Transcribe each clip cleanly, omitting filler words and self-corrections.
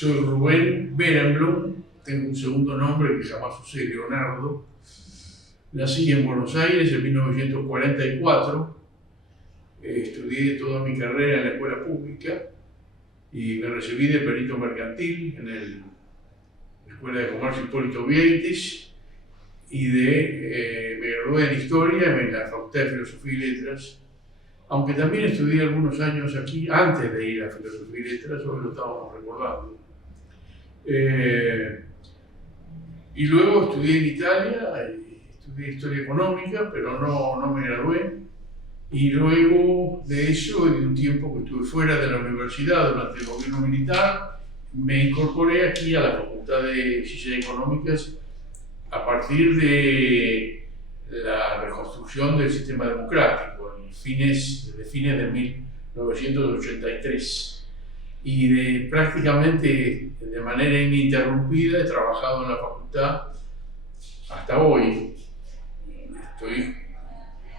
Soy Rubén Berenblum, tengo un segundo nombre que jamás usé, Leonardo. Nací en Buenos Aires en 1944, estudié toda mi carrera en la escuela pública y me recibí de perito mercantil en la Escuela de Comercio Hipólito Vieites y me gradué en Historia en la Facultad de Filosofía y Letras, aunque también estudié algunos años aquí antes de ir a Filosofía y Letras, hoy lo estábamos recordando. Y luego estudié en Italia, estudié Historia Económica, pero no me gradué. Y luego de eso, y de un tiempo que estuve fuera de la universidad durante el gobierno militar, me incorporé aquí a la Facultad de Ciencias Económicas a partir de la reconstrucción del sistema democrático, desde fines de 1983. Y prácticamente de manera ininterrumpida he trabajado en la facultad hasta hoy. Estoy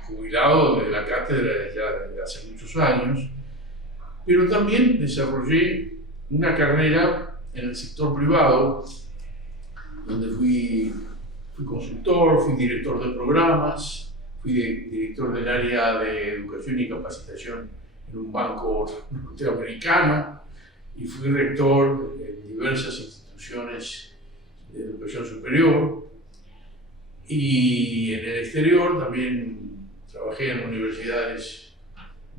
jubilado de la cátedra ya desde hace muchos años, pero también desarrollé una carrera en el sector privado, donde fui consultor, fui director de programas, fui director del área de educación y capacitación en un banco norteamericano y fui rector en diversas instituciones de educación superior. Y en el exterior también trabajé en universidades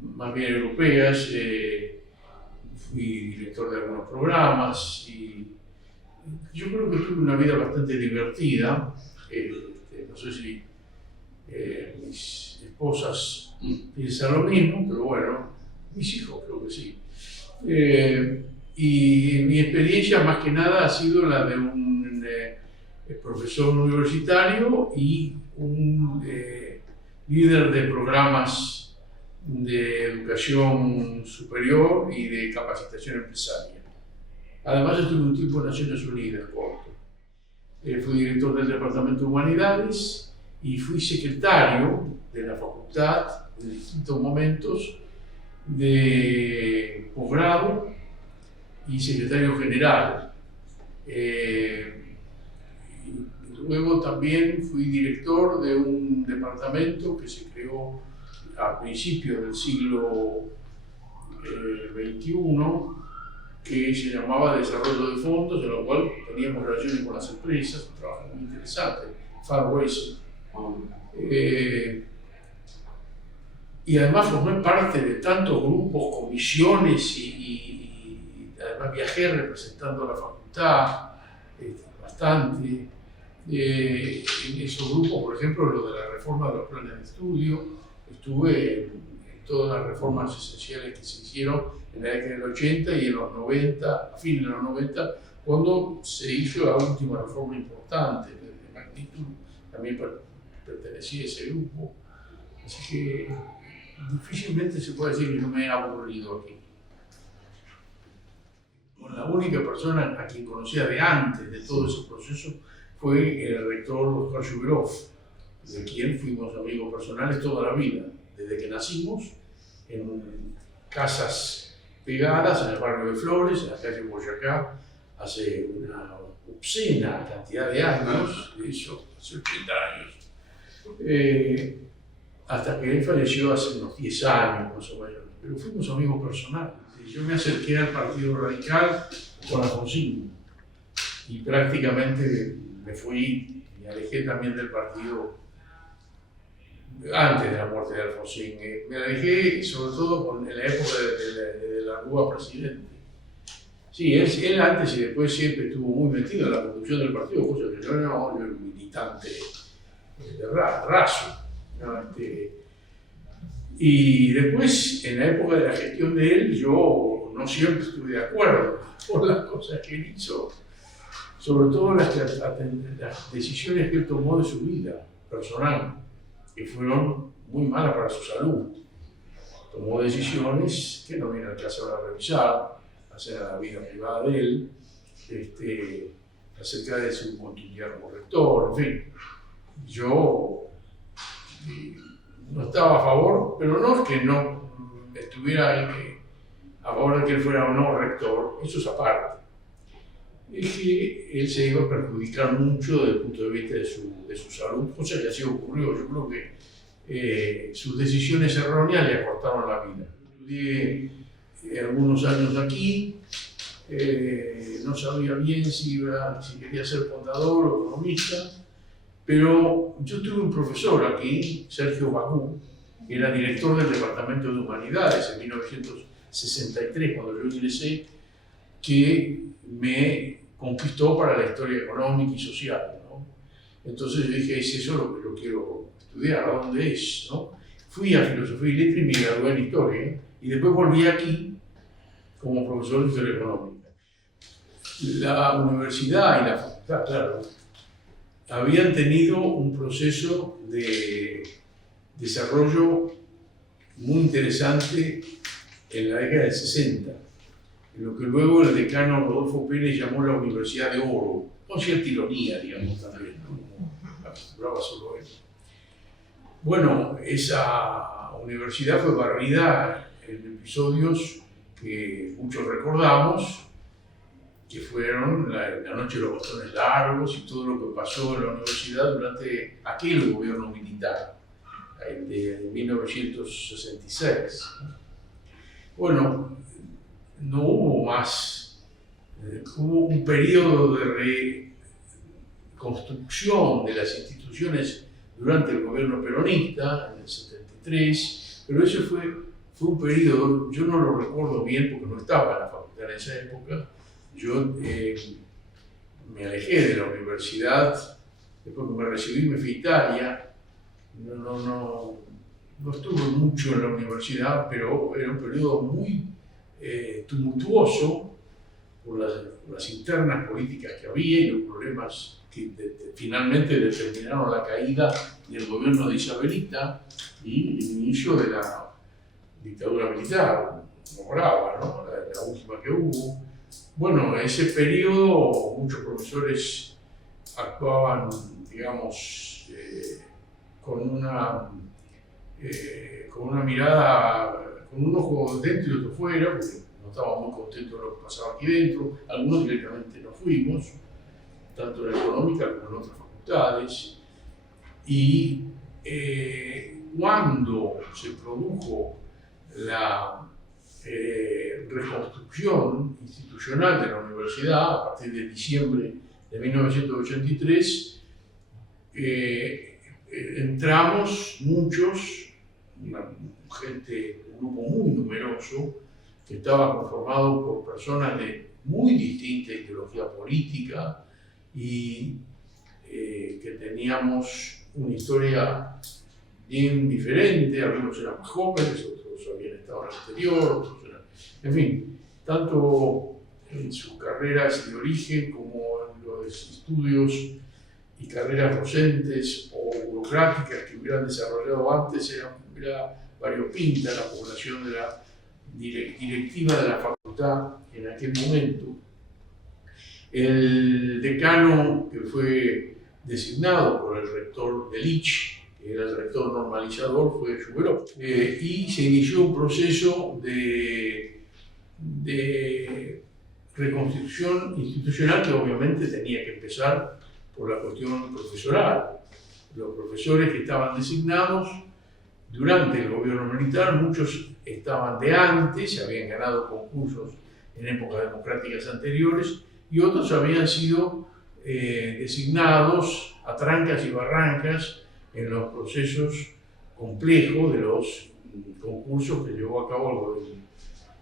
más bien europeas, fui director de algunos programas y yo creo que tuve una vida bastante divertida. No sé si mis esposas piensan lo mismo, pero bueno, mis hijos creo que sí. Y mi experiencia más que nada ha sido la de un profesor universitario y un líder de programas de educación superior y de capacitación empresaria. Además estuve un tiempo en Naciones Unidas, corto. Fui director del Departamento de Humanidades y fui secretario de la facultad en distintos momentos de posgrado y secretario general. Luego también fui director de un departamento que se creó a principios del siglo XXI, que se llamaba Desarrollo de Fondos, en lo cual teníamos relaciones con las empresas, un trabajo muy interesante, fundraising. Y además formé parte de tantos grupos, comisiones y además viajé representando a la facultad bastante. En esos grupos, por ejemplo, lo de la reforma de los planes de estudio, estuve en todas las reformas esenciales que se hicieron en la década del 80 y en los 90, a fines de los 90, cuando se hizo la última reforma importante de magnitud, también pertenecía a ese grupo. Así que difícilmente se puede decir que no me he aburrido aquí. La única persona a quien conocía de antes de todo ese proceso fue el rector Oscar Shubilov, de quien fuimos amigos personales toda la vida, desde que nacimos, en casas pegadas en el barrio de Flores, en la calle Boyacá, hace una obscena cantidad de años, de eso, hace 80 años, hasta que él falleció hace unos 10 años más o menos, pero fuimos amigos personales. Yo me acerqué al Partido Radical con Alfonsín y prácticamente me alejé también del partido antes de la muerte de Alfonsín. Me alejé sobre todo en la época de la Rúa presidente. Sí, él antes y después siempre estuvo muy metido en la conducción del partido, cosa que yo no, yo era un militante raso. ¿No? Y después, en la época de la gestión de él, yo no siempre estuve de acuerdo con las cosas que él hizo, sobre todo las decisiones que él tomó de su vida personal, que fueron muy malas para su salud. Tomó decisiones que no viene al caso ahora revisar, acerca de la vida privada de él, acerca de su continuidad como rector, en fin. Yo no estaba a favor, pero no es que no estuviera a favor de que él fuera o no rector, eso es aparte. es que él se iba a perjudicar mucho desde el punto de vista de su salud, cosa que así ocurrió. Yo creo que sus decisiones erróneas le acortaron la vida. Estudié algunos años aquí, no sabía bien si quería ser contador o economista, pero yo tuve un profesor aquí, Sergio Bagú, que era director del Departamento de Humanidades en 1963, cuando yo ingresé, que me conquistó para la historia económica y social, ¿no? Entonces yo dije, es eso lo que yo quiero estudiar, ¿a dónde es? ¿No? Fui a Filosofía y Letras y me gradué en Historia, y después volví aquí como profesor de Historia Económica. La universidad y la facultad, claro, habían tenido un proceso de desarrollo muy interesante en la década del 60, en lo que luego el decano Rodolfo Pérez llamó la Universidad de Oro, con cierta ironía, digamos, también, ¿no? Como acostumbraba solo él. Bueno, esa universidad fue barrida en episodios que muchos recordamos, que fueron la noche de los bastones largos y todo lo que pasó en la universidad durante aquel gobierno militar de 1966. Bueno, no hubo más, hubo un periodo de reconstrucción de las instituciones durante el gobierno peronista, en el 73, pero ese fue un periodo, yo no lo recuerdo bien porque no estaba en la facultad en esa época. Yo me alejé de la universidad, después que me recibí me fui a Italia, no estuve mucho en la universidad, pero era un periodo muy tumultuoso por las internas políticas que había y los problemas que finalmente determinaron la caída del gobierno de Isabelita y el inicio de la dictadura militar, como brava, ¿no? La última que hubo. Bueno, en ese periodo muchos profesores actuaban, digamos, con una mirada, con un ojo dentro y otro fuera, porque no estábamos muy contentos de lo que pasaba aquí dentro. Algunos directamente no fuimos, tanto en la económica como en otras facultades. Y cuando se produjo la reconstrucción institucional de la universidad a partir de diciembre de 1983, entramos muchos, un grupo muy numeroso, que estaba conformado por personas de muy distinta ideología política y que teníamos una historia bien diferente. Algunos eran más jóvenes, otros habían estado en el exterior, otros eran, en fin, tanto en sus carreras de origen como en los estudios y carreras docentes o burocráticas que hubieran desarrollado antes, era variopinta la población de la directiva de la facultad en aquel momento. El decano que fue designado por el rector Delich, que era el rector normalizador, fue Shuberov, y se inició un proceso de reconstrucción institucional que obviamente tenía que empezar por la cuestión profesoral. Los profesores que estaban designados durante el gobierno militar, muchos estaban de antes, se habían ganado concursos en épocas democráticas anteriores, y otros habían sido designados a trancas y barrancas en los procesos complejos de los concursos que llevó a cabo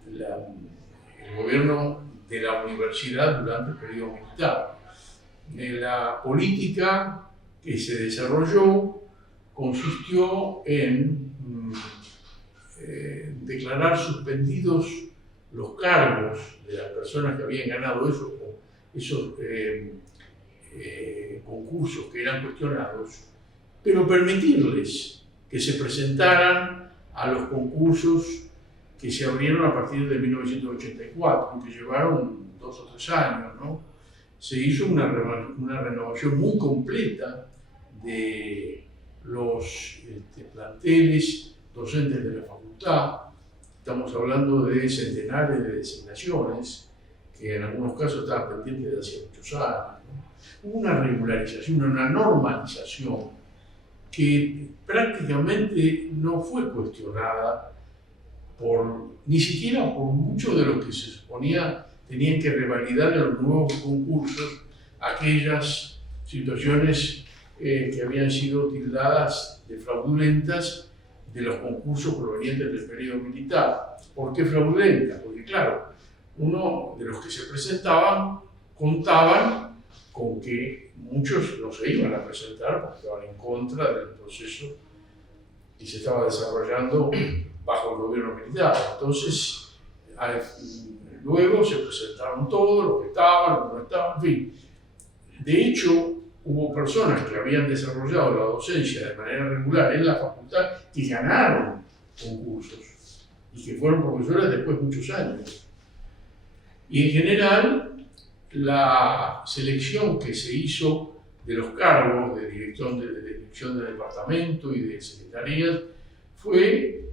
el gobierno de la universidad durante el periodo militar. La política que se desarrolló consistió en declarar suspendidos los cargos de las personas que habían ganado esos concursos que eran cuestionados, pero permitirles que se presentaran a los concursos que se abrieron a partir de 1984, que llevaron 2 o 3 años, ¿no? Se hizo una renovación muy completa de los planteles docentes de la facultad. Estamos hablando de centenares de designaciones que en algunos casos estaba pendiente de hace muchos años, ¿no? Hubo una regularización, una normalización que prácticamente no fue cuestionada ni siquiera por muchos de los que se suponía tenían que revalidar en los nuevos concursos aquellas situaciones que habían sido tildadas de fraudulentas de los concursos provenientes del periodo militar. ¿Por qué fraudulentas? Porque claro, uno de los que se presentaban contaban con que muchos no se iban a presentar porque estaban en contra del proceso que se estaba desarrollando bajo el gobierno militar. Entonces, luego se presentaron todos, los que estaban, los que no estaban, en fin. De hecho, hubo personas que habían desarrollado la docencia de manera regular en la facultad que ganaron concursos y que fueron profesores después de muchos años. Y en general, la selección que se hizo de los cargos de dirección de departamento y de secretarías fue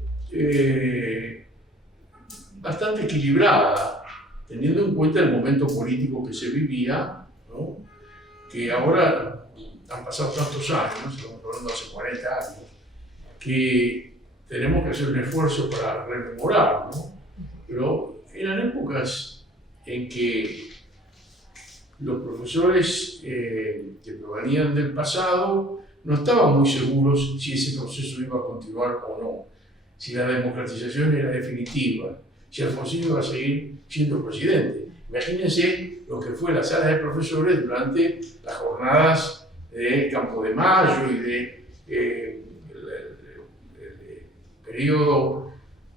bastante equilibrada, teniendo en cuenta el momento político que se vivía, ¿no? Que ahora han pasado tantos años, estamos hablando de hace 40 años, que tenemos que hacer un esfuerzo para rememorar, ¿no? Pero eran épocas en que los profesores que provenían del pasado no estaban muy seguros si ese proceso iba a continuar o no, si la democratización era definitiva, si Alfonsín iba a seguir siendo presidente. Imagínense lo que fue la sala de profesores durante las jornadas de Campo de Mayo y de el periodo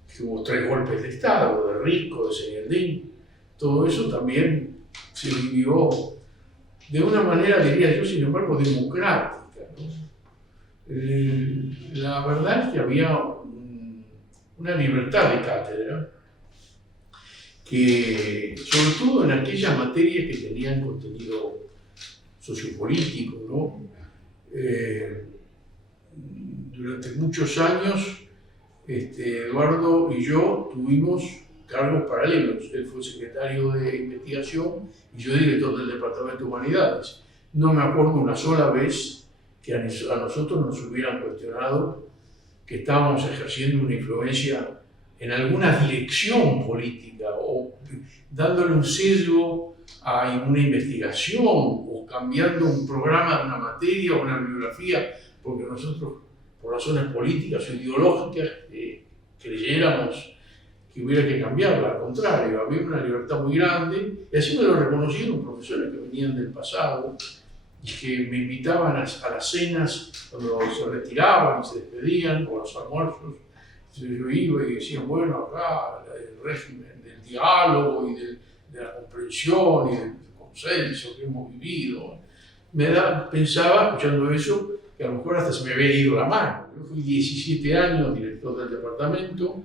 que hubo 3 golpes de Estado, de Rico, de Señaldín. Todo eso también se vivió de una manera, diría yo, sin embargo, democrática, ¿no? La verdad es que había una libertad de cátedra que, sobre todo en aquellas materias que tenían contenido sociopolítico, ¿no? Durante muchos años, Eduardo y yo tuvimos cargos paralelos. Él fue secretario de investigación y yo director del Departamento de Humanidades. No me acuerdo una sola vez que a nosotros nos hubieran cuestionado que estábamos ejerciendo una influencia en alguna dirección política o dándole un sesgo a una investigación o cambiando un programa de una materia o una bibliografía porque nosotros, por razones políticas o ideológicas, creyéramos que hubiera que cambiarla. Al contrario, había una libertad muy grande y así me lo reconocieron profesores que venían del pasado y que me invitaban a las cenas cuando se retiraban y se despedían, o a los almuerzos. Entonces yo iba y decían, bueno, acá el régimen del diálogo y de la comprensión y del consenso que hemos vivido. Pensaba, escuchando eso, que a lo mejor hasta se me había ido la mano. Yo fui 17 años director del departamento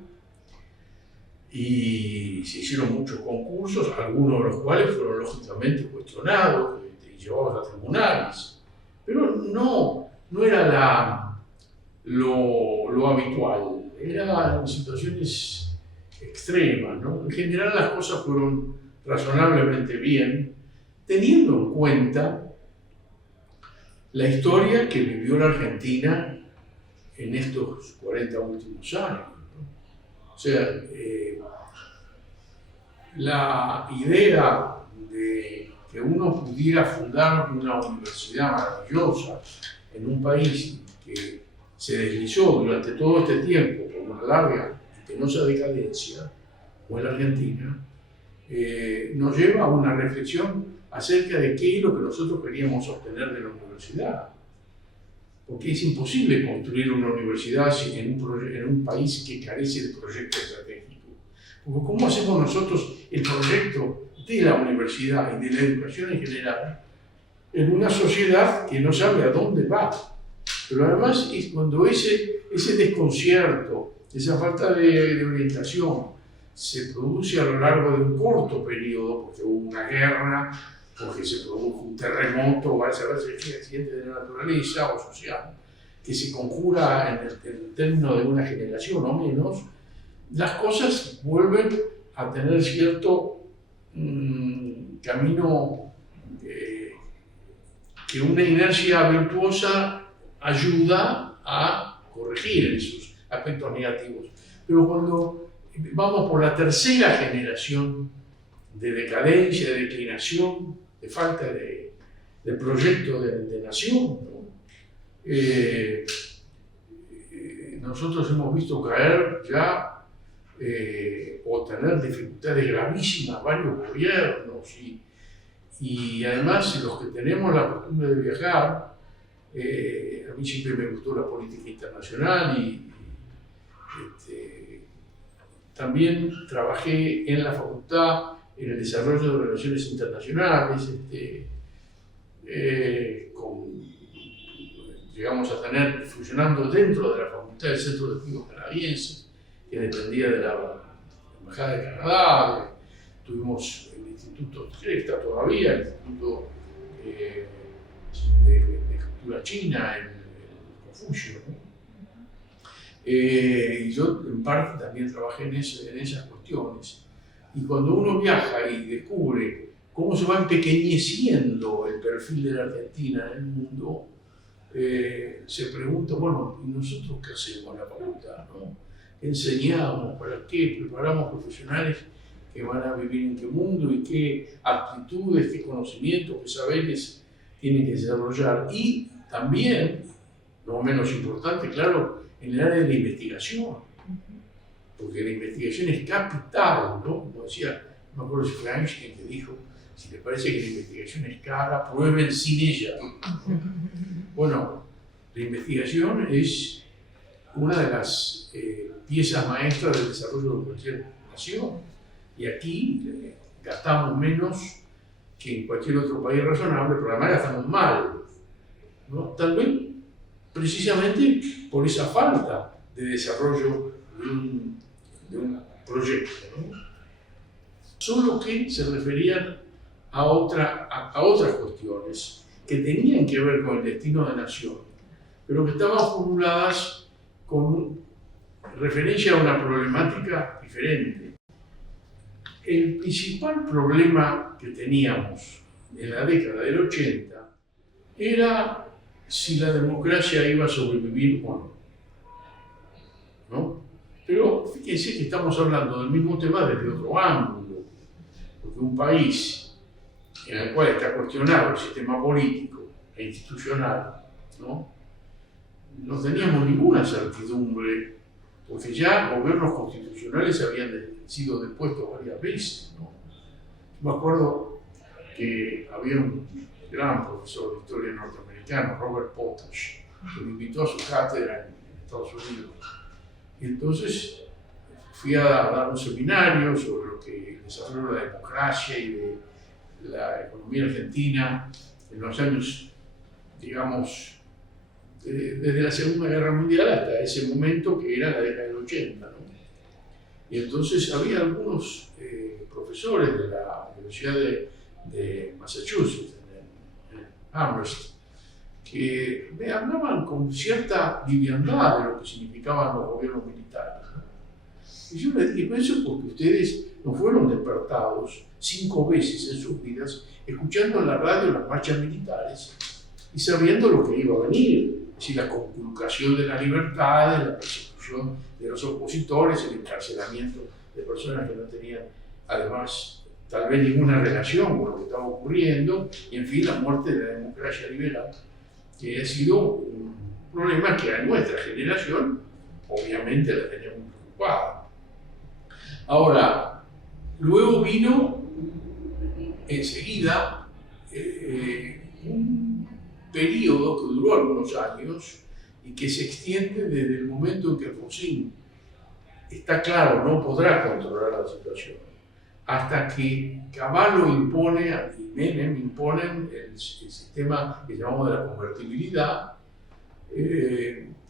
y se hicieron muchos concursos, algunos de los cuales fueron lógicamente cuestionados y llevados a tribunales. Pero no era lo habitual, eran situaciones extremas, ¿no? En general las cosas fueron razonablemente bien, teniendo en cuenta la historia que vivió la Argentina en estos 40 últimos años, ¿no? O sea, la idea de que uno pudiera fundar una universidad maravillosa en un país que se deslizó durante todo este tiempo por una larga y penosa decadencia, como es la Argentina, nos lleva a una reflexión acerca de qué es lo que nosotros queríamos obtener de la universidad. Porque es imposible construir una universidad en un país que carece de proyecto estratégico. Porque ¿cómo hacemos nosotros el proyecto de la universidad y de la educación en general en una sociedad que no sabe a dónde va? Pero además es cuando ese desconcierto, esa falta de orientación se produce a lo largo de un corto periodo, porque hubo una guerra, porque se produjo un terremoto o varias accidentes de la naturaleza o social, que se conjura en el término de una generación o menos, las cosas vuelven a tener cierto camino que una inercia virtuosa ayuda a corregir esos aspectos negativos. Pero cuando vamos por la tercera generación de decadencia, de declinación, de falta de proyecto de nación, ¿no? Nosotros hemos visto caer ya o tener dificultades gravísimas varios gobiernos y además los que tenemos la costumbre de viajar, a mí siempre me gustó la política internacional y también trabajé en la facultad en el desarrollo de relaciones internacionales, llegamos a tener, funcionando dentro de la facultad del Centro de Estudios Canadienses, que dependía de la Embajada de Canadá. Tuvimos el instituto, que está todavía, el Instituto de Cultura China, el Confucio, ¿no? Y yo en parte también trabajé en esas cuestiones. Y cuando uno viaja y descubre cómo se va empequeñeciendo el perfil de la Argentina en el mundo, se pregunta, bueno, ¿y nosotros qué hacemos en la facultad, no? ¿Qué enseñamos? ¿Para qué? ¿Preparamos profesionales que van a vivir en qué mundo? ¿Y qué actitudes, qué conocimientos, qué saberes tienen que desarrollar? Y también, no menos importante, claro, en el área de la investigación. Porque la investigación es capital, ¿no? Como decía, no me acuerdo si fue Einstein que dijo, si les parece que la investigación es cara, prueben sin ella. Bueno, la investigación es una de las piezas maestras del desarrollo de cualquier nación. Y aquí gastamos menos que en cualquier otro país razonable, pero además gastamos mal, ¿no? Tal vez precisamente por esa falta de desarrollo de un proyecto, ¿no? Solo que se referían a otras cuestiones que tenían que ver con el destino de la nación, pero que estaban formuladas con referencia a una problemática diferente. El principal problema que teníamos en la década del 80 era si la democracia iba a sobrevivir o no. Pero fíjense que estamos hablando del mismo tema desde otro ángulo, porque un país en el cual está cuestionado el sistema político e institucional, ¿no? No teníamos ninguna certidumbre, porque ya gobiernos constitucionales habían sido depuestos varias veces, ¿no? Me acuerdo que había un gran profesor de historia norteamericano, Robert Potash, que me invitó a su cátedra en Estados Unidos. Y entonces fui a dar un seminario sobre lo que el desarrollo de la democracia y de la economía argentina en los años, digamos, desde la Segunda Guerra Mundial hasta ese momento que era la década del 80, ¿no? Y entonces había algunos profesores de la Universidad de Massachusetts, en Amherst, que me hablaban con cierta liviandad de lo que significaban los gobiernos militares, ¿no? Y yo les dije, eso es porque ustedes no fueron despertados 5 veces en sus vidas escuchando en la radio las marchas militares y sabiendo lo que iba a venir, es decir, la conculcación de las libertades, la persecución de los opositores, el encarcelamiento de personas que no tenían, además, tal vez ninguna relación con lo que estaba ocurriendo, y en fin, la muerte de la democracia liberal, que ha sido un problema que a nuestra generación, obviamente, la tenía muy preocupada. Ahora, luego vino enseguida un periodo que duró algunos años y que se extiende desde el momento en que Alfonsín, está claro, no podrá controlar la situación, hasta que Cavallo impone y Menem imponen el sistema que llamamos de la convertibilidad.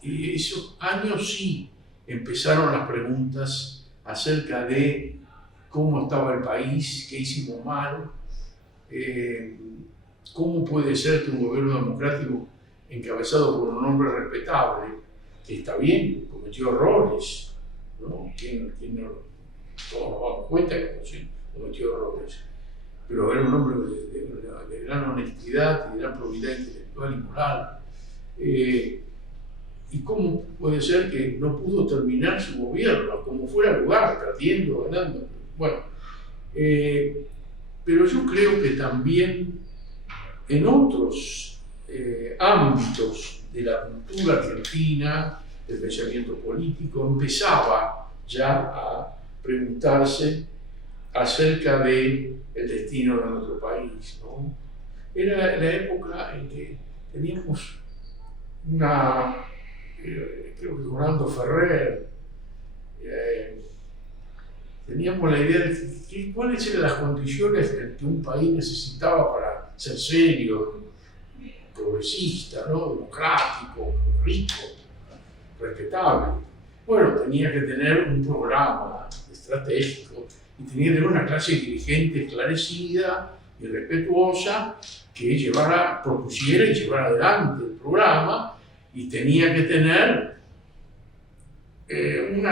Y esos años sí empezaron las preguntas acerca de cómo estaba el país, qué hicimos mal, cómo puede ser que un gobierno democrático encabezado por un hombre respetable, que está bien, cometió errores, ¿no? ¿Quién no? Todos nos damos cuenta que cometió errores. pero era un hombre de gran honestidad y de gran probidad intelectual y moral. ¿Y cómo puede ser que no pudo terminar su gobierno, como fuera lugar, perdiendo, ganando? Bueno, pero yo creo que también en otros ámbitos de la cultura argentina, del pensamiento político, empezaba ya a preguntarse acerca del destino de nuestro país, ¿no? Era la época en que teníamos creo que con Aldo Ferrer, teníamos la idea de cuáles eran las condiciones que un país necesitaba para ser serio, progresista, ¿no? Democrático, rico, respetable. Bueno, tenía que tener un programa estratégico y tenía que tener una clase dirigente esclarecida y respetuosa que propusiera y llevara adelante el programa, y tenía que tener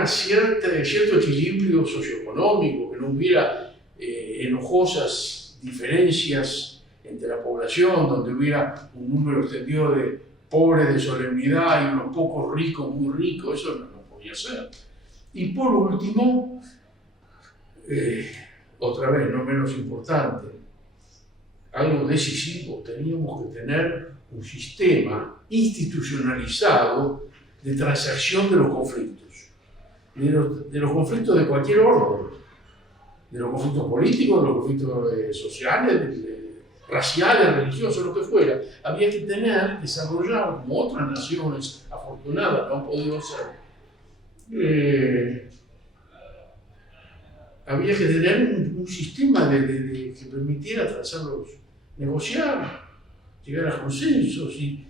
cierto equilibrio socioeconómico, que no hubiera enojosas diferencias entre la población, donde hubiera un número extendido de pobres de solemnidad y unos pocos ricos, muy ricos. Eso no podía ser. Y por último, otra vez, no menos importante, algo decisivo, teníamos que tener un sistema institucionalizado de transacción de los conflictos, de los conflictos de cualquier orden, de los conflictos políticos, de los conflictos sociales, raciales, religiosos, lo que fuera. Había que desarrollar, como otras naciones afortunadas no han podido hacer, había que tener un sistema que permitiera negociar, llegar a consensos, y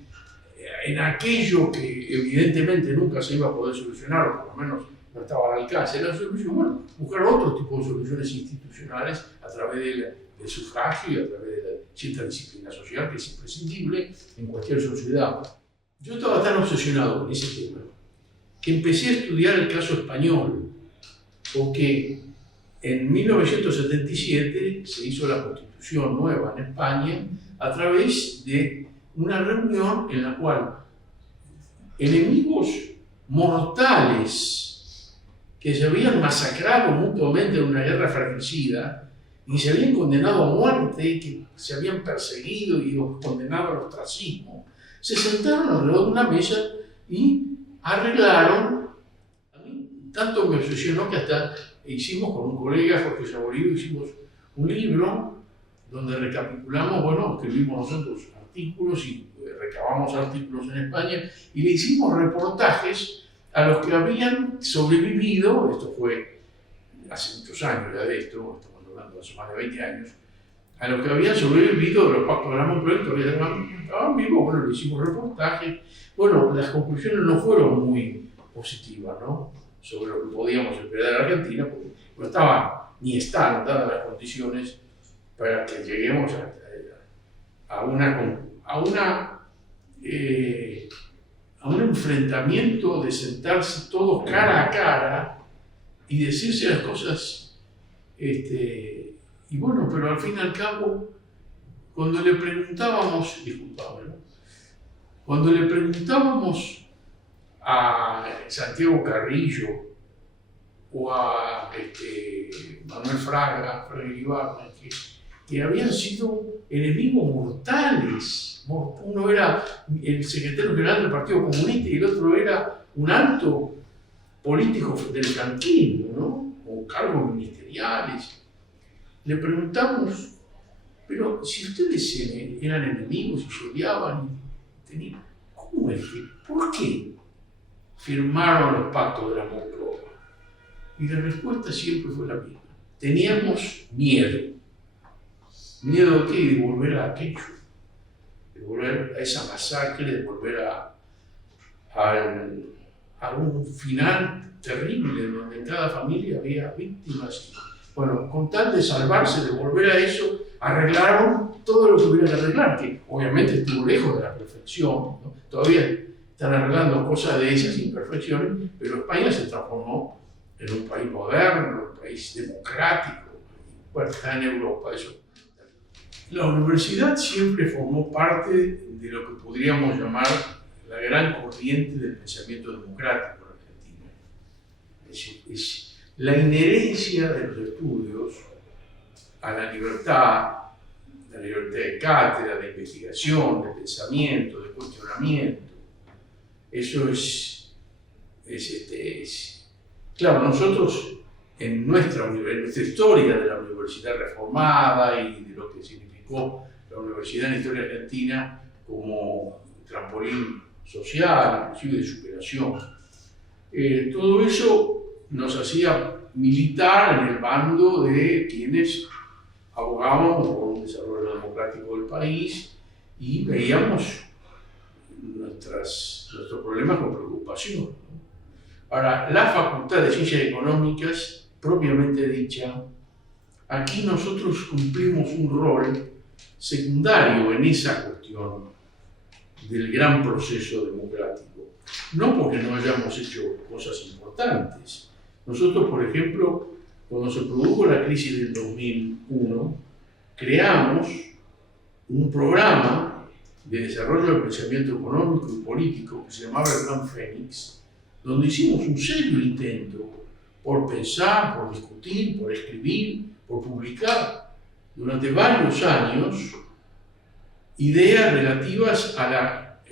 en aquello que evidentemente nunca se iba a poder solucionar, o por lo menos no estaba al alcance de la solución, bueno, buscar otro tipo de soluciones institucionales a través del sufragio y a través de cierta disciplina social que es imprescindible en cualquier sociedad. Yo estaba tan obsesionado con ese tema que empecé a estudiar el caso español, porque en 1977 se hizo la Constitución nueva en España a través de una reunión en la cual enemigos mortales que se habían masacrado mutuamente en una guerra fratricida y se habían condenado a muerte, que se habían perseguido y condenado al ostracismo, se sentaron alrededor de una mesa y arreglaron. A mí tanto me obsesionó que hasta hicimos con un colega, Jorge Saborido, hicimos un libro donde recapitulamos, escribimos nosotros artículos y recabamos artículos en España y le hicimos reportajes a los que habían sobrevivido. Esto fue hace muchos años ya de esto, estamos hablando de hace más de 20 años, a los que habían sobrevivido de los pactos de la Moncloa, todavía estaban vivos. Bueno, le hicimos reportajes. Bueno, las conclusiones no fueron muy positivas, ¿no?, sobre lo que podíamos esperar de la Argentina, porque no estaban ni están dadas las condiciones para que lleguemos a un enfrentamiento de sentarse todos cara a cara y decirse las cosas. Y bueno, pero al fin y al cabo, cuando le preguntábamos, cuando le preguntábamos a Santiago Carrillo o a Manuel Fraga Ibarra, que habían sido enemigos mortales. Uno era el secretario general del Partido Comunista y el otro era un alto político del franquismo, ¿no?, con cargos ministeriales. Le preguntamos, pero si ustedes eran enemigos y se odiaban, ¿cómo es que, por qué firmaron los pactos de la Moncloa? Y la respuesta siempre fue la misma: teníamos miedo. ¿Miedo de qué? De volver a aquello, de volver a esa masacre, de volver a un final terrible donde en cada familia había víctimas. Bueno, con tal de salvarse, de volver a eso, arreglaron todo lo que hubiera que arreglar, que obviamente estuvo lejos de la perfección, ¿no? Todavía están arreglando cosas de esas imperfecciones, pero España se transformó en un país moderno, un país democrático. Bueno, está en Europa, eso La universidad siempre formó parte de lo que podríamos llamar la gran corriente del pensamiento democrático en Argentina. Es la inherencia de los estudios a la libertad de cátedra, de investigación, de pensamiento, de cuestionamiento. Eso es claro, nosotros en nuestra historia de la universidad reformada y de lo que significó la universidad en la historia argentina como trampolín social, inclusive de superación, todo eso nos hacía militar en el bando de quienes abogábamos por un desarrollo democrático del país y veíamos nuestros problemas con preocupación, ¿no? Ahora, la Facultad de Ciencias Económicas, propiamente dicha, aquí nosotros cumplimos un rol secundario en esa cuestión del gran proceso democrático. No porque no hayamos hecho cosas importantes. Nosotros, por ejemplo, cuando se produjo la crisis del 2001, creamos un programa de desarrollo del pensamiento económico y político que se llamaba el Plan Fénix, donde hicimos un serio intento por pensar, por discutir, por escribir, por publicar durante varios años ideas relativas a la,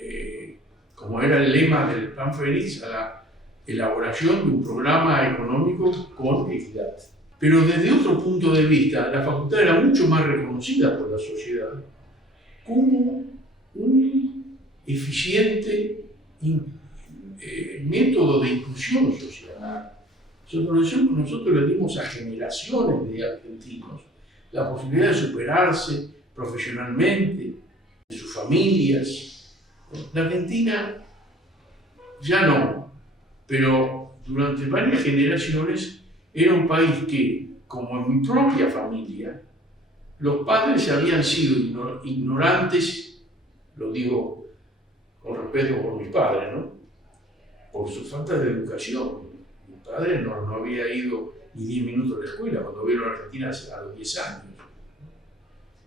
como era el lema del Plan Fénix, a la elaboración de un programa económico con equidad. Pero desde otro punto de vista, la facultad era mucho más reconocida por la sociedad como un eficiente método de inclusión social. Nosotros le dimos a generaciones de argentinos la posibilidad de superarse profesionalmente, de sus familias. La Argentina ya no, pero durante varias generaciones era un país que, como en mi propia familia, los padres habían sido ignorantes, lo digo con respeto por mi padre, ¿no? Por su falta de educación. Mi padre no había ido ni 10 minutos a la escuela cuando vino a la Argentina a los 10 años.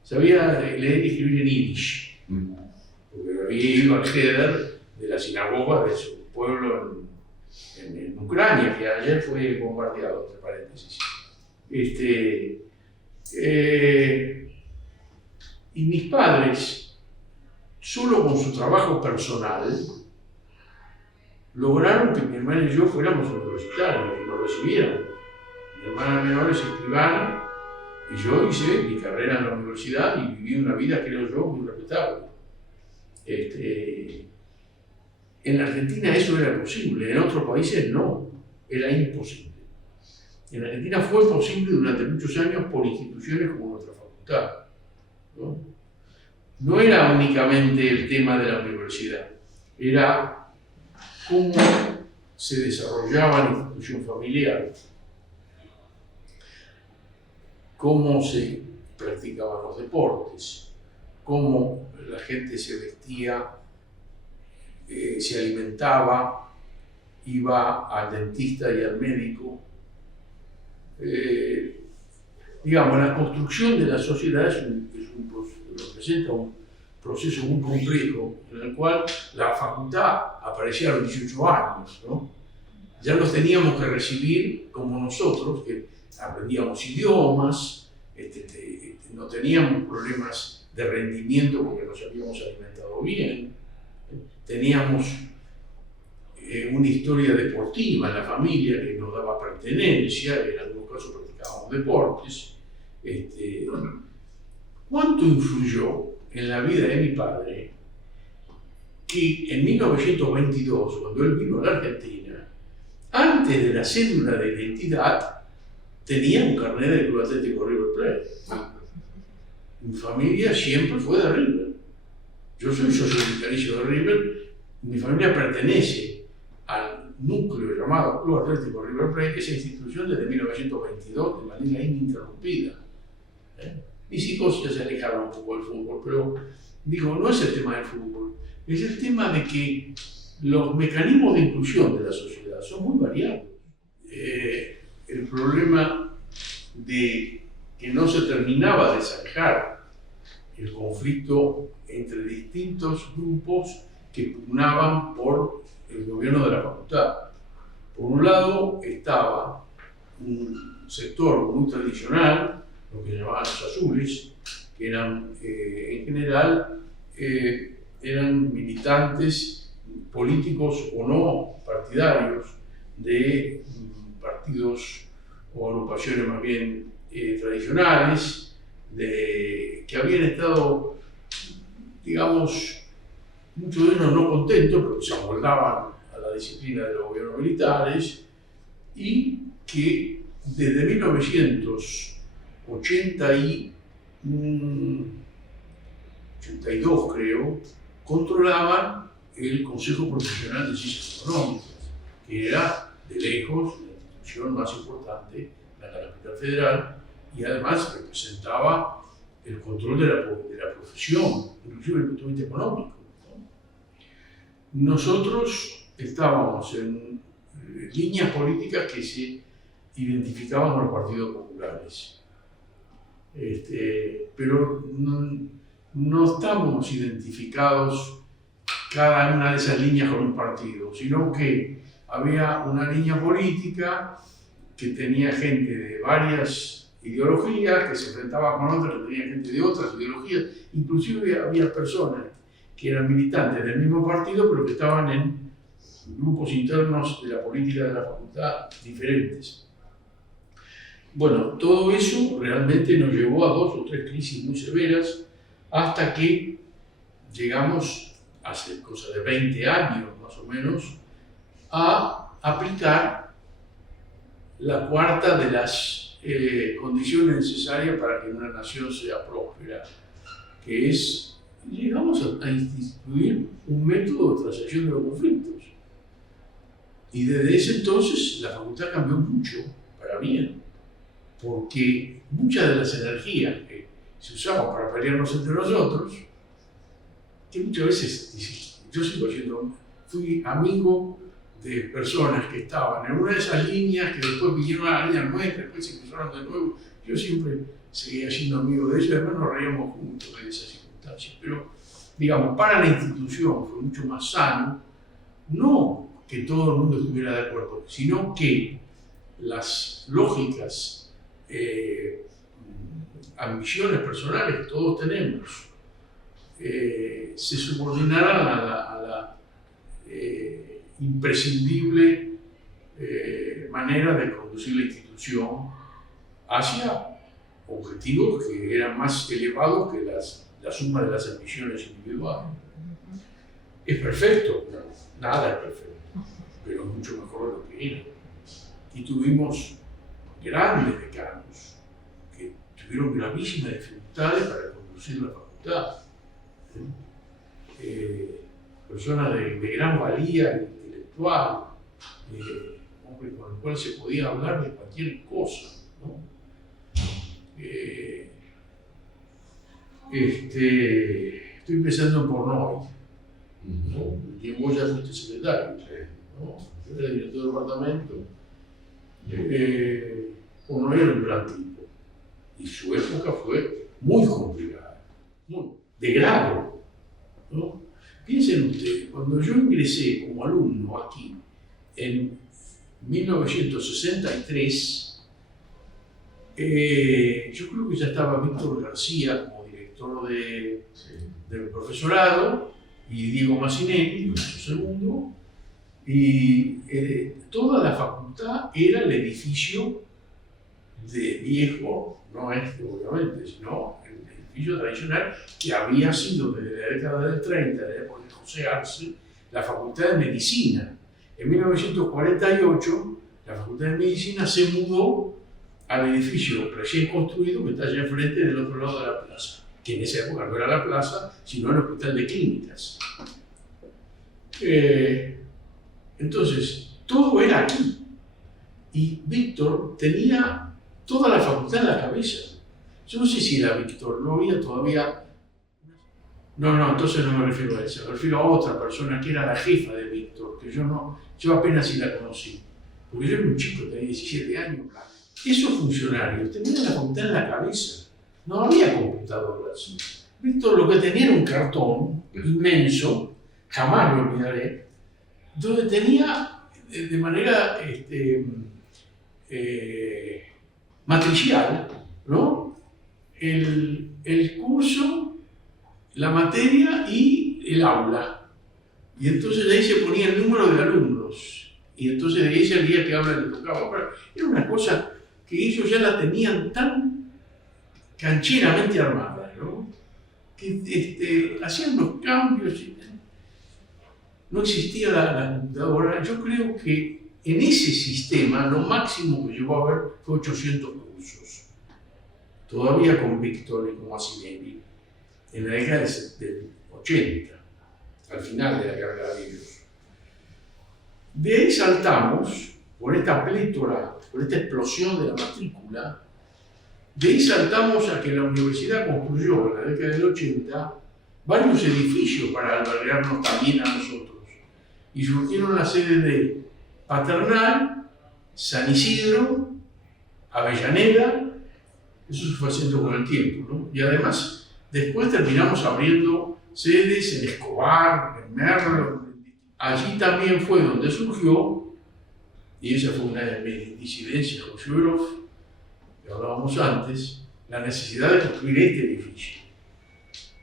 Sabía leer y escribir en yiddish, porque había ido al Heder de la sinagoga de su pueblo en Ucrania, que ayer fue bombardeado, entre paréntesis. Y mis padres, solo con su trabajo personal, lograron que mi hermana y yo fuéramos universitarios, que nos recibieran. Mi hermana menor es escribana y yo hice mi carrera en la universidad y viví una vida, creo yo, muy respetable. En la Argentina eso era posible, en otros países no, era imposible. En la Argentina fue posible durante muchos años por instituciones como nuestra facultad, ¿no? No era únicamente el tema de la universidad, era cómo se desarrollaba la institución familiar, cómo se practicaban los deportes, cómo la gente se vestía, se alimentaba, iba al dentista y al médico. Digamos, la construcción de la sociedad representa un proceso muy complejo en el cual la facultad aparecía a los 18 años, ¿no? Ya los teníamos que recibir como nosotros, que aprendíamos idiomas, no teníamos problemas de rendimiento porque nos habíamos alimentado bien, teníamos una historia deportiva en la familia que nos daba pertenencia, en algunos casos practicábamos deportes. ¿Cuánto influyó en la vida de mi padre que en 1922, cuando él vino a la Argentina, antes de la cédula de identidad, tenía un carnet del Club Atlético River Plate? Mi familia siempre fue de River. Yo soy socio vitalicio de River, mi familia pertenece al núcleo llamado Club Atlético River Plate, esa institución desde 1922 de manera ininterrumpida. Mis hijos ya se alejaron un poco del fútbol, pero digo, no es el tema del fútbol, es el tema de que los mecanismos de inclusión de la sociedad son muy variados. El problema de que no se terminaba de sacar el conflicto entre distintos grupos que pugnaban por el gobierno de la facultad. Por un lado estaba un sector muy tradicional, lo que llamaban los azules, que eran en general eran militantes políticos o no partidarios de partidos o agrupaciones más bien tradicionales, que habían estado, digamos, muchos de ellos no contentos, pero se amoldaban a la disciplina de los gobiernos militares, y que desde 1982, creo, controlaban el Consejo Profesional de Ciencias Económicas, que era de lejos la institución más importante de la capital federal, y además representaba el control de la profesión, inclusive desde el punto de vista económico, ¿no? Nosotros estábamos en líneas políticas que se identificaban con los partidos populares, pero no estamos identificados cada una de esas líneas con un partido, sino que había una línea política que tenía gente de varias ideologías, que se enfrentaba con otras que tenían gente de otras ideologías. Inclusive había personas que eran militantes del mismo partido, pero que estaban en grupos internos de la política de la facultad diferentes. Bueno, todo eso realmente nos llevó a 2 o 3 crisis muy severas, hasta que llegamos, hace cosa de 20 años más o menos, a aplicar la cuarta de las condiciones necesarias para que una nación sea próspera, que es, llegamos a instituir un método de transacción de los conflictos. Y desde ese entonces la facultad cambió mucho para bien, porque muchas de las energías que se usaban para pelearnos entre nosotros, que muchas veces, yo fui amigo de personas que estaban en una de esas líneas, que después vinieron a la línea nuestra, después se cruzaron de nuevo. Yo siempre seguía siendo amigo de ellos, además nos reíamos juntos de esas circunstancias. Pero, digamos, para la institución fue mucho más sano, no que todo el mundo estuviera de acuerdo, sino que las lógicas, ambiciones personales que todos tenemos, se subordinaran a la imprescindible manera de conducir la institución hacia objetivos que eran más elevados que la suma de las ambiciones individuales. ¿Es perfecto? No, nada es perfecto, pero es mucho mejor de lo que era. Y tuvimos grandes decanos que tuvieron gravísimas dificultades para conducir la facultad. Personas de gran valía intelectual, hombre con el cual se podía hablar de cualquier cosa, ¿no? Estoy pensando en Pornoy, ¿no? Y vos ya fuiste secretario, ¿no? Yo era director del departamento. Pornoy era un gran tipo, y su época fue muy complicada, de grado, ¿no? Piensen ustedes, cuando yo ingresé como alumno aquí en 1963, yo creo que ya estaba Víctor García como director del profesorado, y Diego Massinelli, segundo, y toda la facultad era el edificio de viejo, no este obviamente, sino el edificio tradicional que había sido desde la década del 30, de la época de José Arce, la Facultad de Medicina. En 1948, la Facultad de Medicina se mudó al edificio recién construido que está allá enfrente del otro lado de la plaza, que en esa época no era la plaza, sino el Hospital de Clínicas. Entonces, todo era aquí. Y Víctor tenía toda la facultad en la cabeza. Yo no sé si era Víctor, no había todavía... No, entonces no me refiero a esa, me refiero a otra persona que era la jefa de Víctor, que yo apenas si la conocí, porque yo era un chico, tenía 17 años. Esos funcionarios tenían la facultad en la cabeza, no había computadoras, Víctor lo que tenía era un cartón inmenso, jamás lo olvidaré, donde tenía de manera matricial, ¿no? el curso, la materia y el aula. Y entonces de ahí se ponía el número de alumnos. Y entonces de ahí salía que aula le tocaba. Pero era una cosa que ellos ya la tenían tan cancheramente armada, ¿no? Que hacían los cambios. No existía la computadora. Yo creo que en ese sistema lo máximo que llegó a haber fue 800 cursos. Todavía con Víctor y con Massimeli, en la década del 80, al final de la carrera de ellos. De ahí saltamos, por esta plétora, por esta explosión de la matrícula, de ahí saltamos a que la universidad construyó en la década del 80 varios edificios para albergarnos también a nosotros. Y surgieron las sedes de Paternal, San Isidro, Avellaneda. Eso se fue haciendo con el tiempo, ¿no? Y además, después terminamos abriendo sedes en Escobar, en Merlo. Allí también fue donde surgió, y esa fue una de mis disidencias con Shuberov, que hablábamos antes, la necesidad de construir este edificio.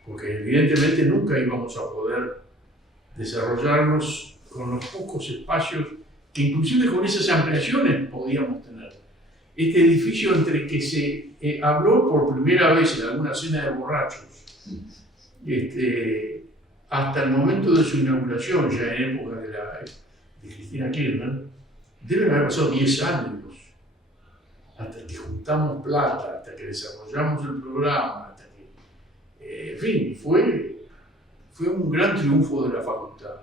Porque evidentemente nunca íbamos a poder desarrollarnos con los pocos espacios que inclusive con esas ampliaciones podíamos tener. Este edificio entre que se habló por primera vez en alguna cena de borrachos, hasta el momento de su inauguración, ya en época de Cristina Kirchner, deben haber pasado 10 años, hasta que juntamos plata, hasta que desarrollamos el programa, hasta que, en fin, fue un gran triunfo de la facultad.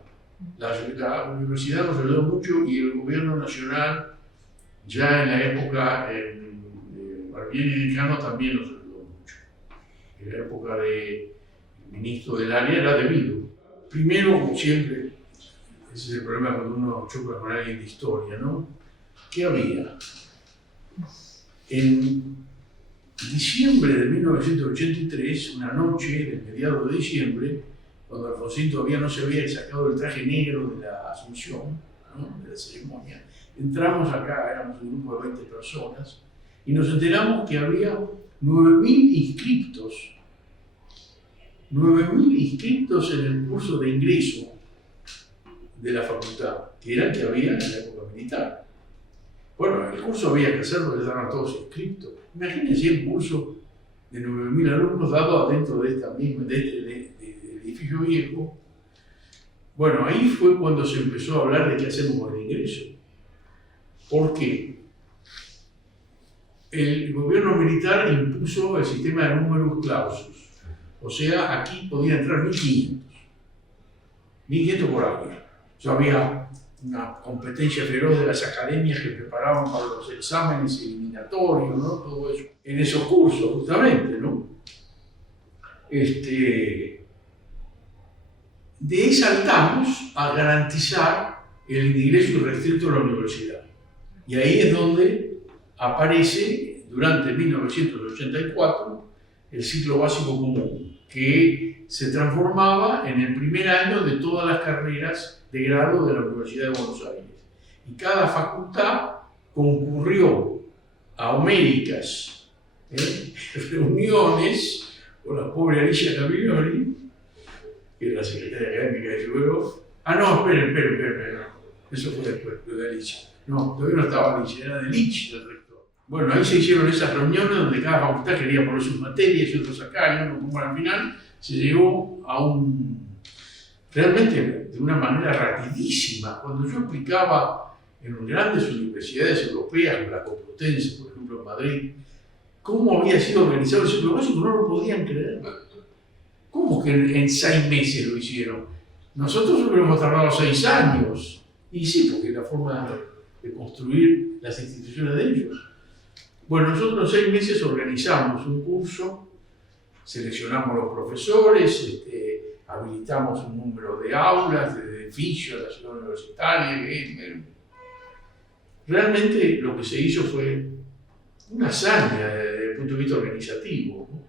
La universidad nos ayudó mucho y el gobierno nacional, ya en la época de Barbieri y Decano, también nos ayudó mucho. En la época del ministro del área era debido. Primero, como siempre, ese es el problema cuando uno choca con alguien de historia, ¿no? ¿Qué había? En diciembre de 1983, una noche de mediados de diciembre, cuando Alfonsín todavía no se había sacado el traje negro de la Asunción, ¿no? De la ceremonia, entramos acá, éramos un grupo de 20 personas, y nos enteramos que había 9.000 inscriptos. 9.000 inscriptos en el curso de ingreso de la facultad, que era el que había en la época militar. Bueno, el curso había que hacerlo, porque estaban todos inscriptos. Imagínense un curso de 9.000 alumnos dado adentro de esta misma, de edificio viejo. Bueno, ahí fue cuando se empezó a hablar de qué hacemos con el ingreso. ¿Por qué? El gobierno militar impuso el sistema de números clausus. O sea, aquí podían entrar 1.500. 1.500 por año. O sea, había una competencia feroz de las academias que preparaban para los exámenes eliminatorios, ¿no? Todo eso. En esos cursos, justamente, ¿no? De ahí saltamos a garantizar el ingreso irrestricto a la universidad. Y ahí es donde aparece, durante 1984, el ciclo básico común, que se transformaba en el primer año de todas las carreras de grado de la Universidad de Buenos Aires. Y cada facultad concurrió a homéricas reuniones con la pobre Alicia Camillori, que era la secretaria académica de Shuberov. Ah, no, esperen. Eso fue después, lo de Alicia. No, todavía no estaba Alicia, era de Lich el rector. Bueno, ahí se hicieron esas reuniones donde cada facultad quería poner sus materias y otros acá, y uno, como al final se llegó a realmente de una manera rapidísima. Cuando yo explicaba en grandes universidades europeas, como la Complutense, por ejemplo en Madrid, cómo había sido organizado el ciclo básico, no lo podían creer. ¿Cómo que en 6 meses lo hicieron? Nosotros hubiéramos tardado 6 años. Y sí, porque es la forma de construir las instituciones de ellos. Bueno, nosotros en 6 meses organizamos un curso, seleccionamos los profesores, habilitamos un número de aulas, de edificios de la ciudad universitaria. Realmente lo que se hizo fue una hazaña desde el punto de vista organizativo, ¿no?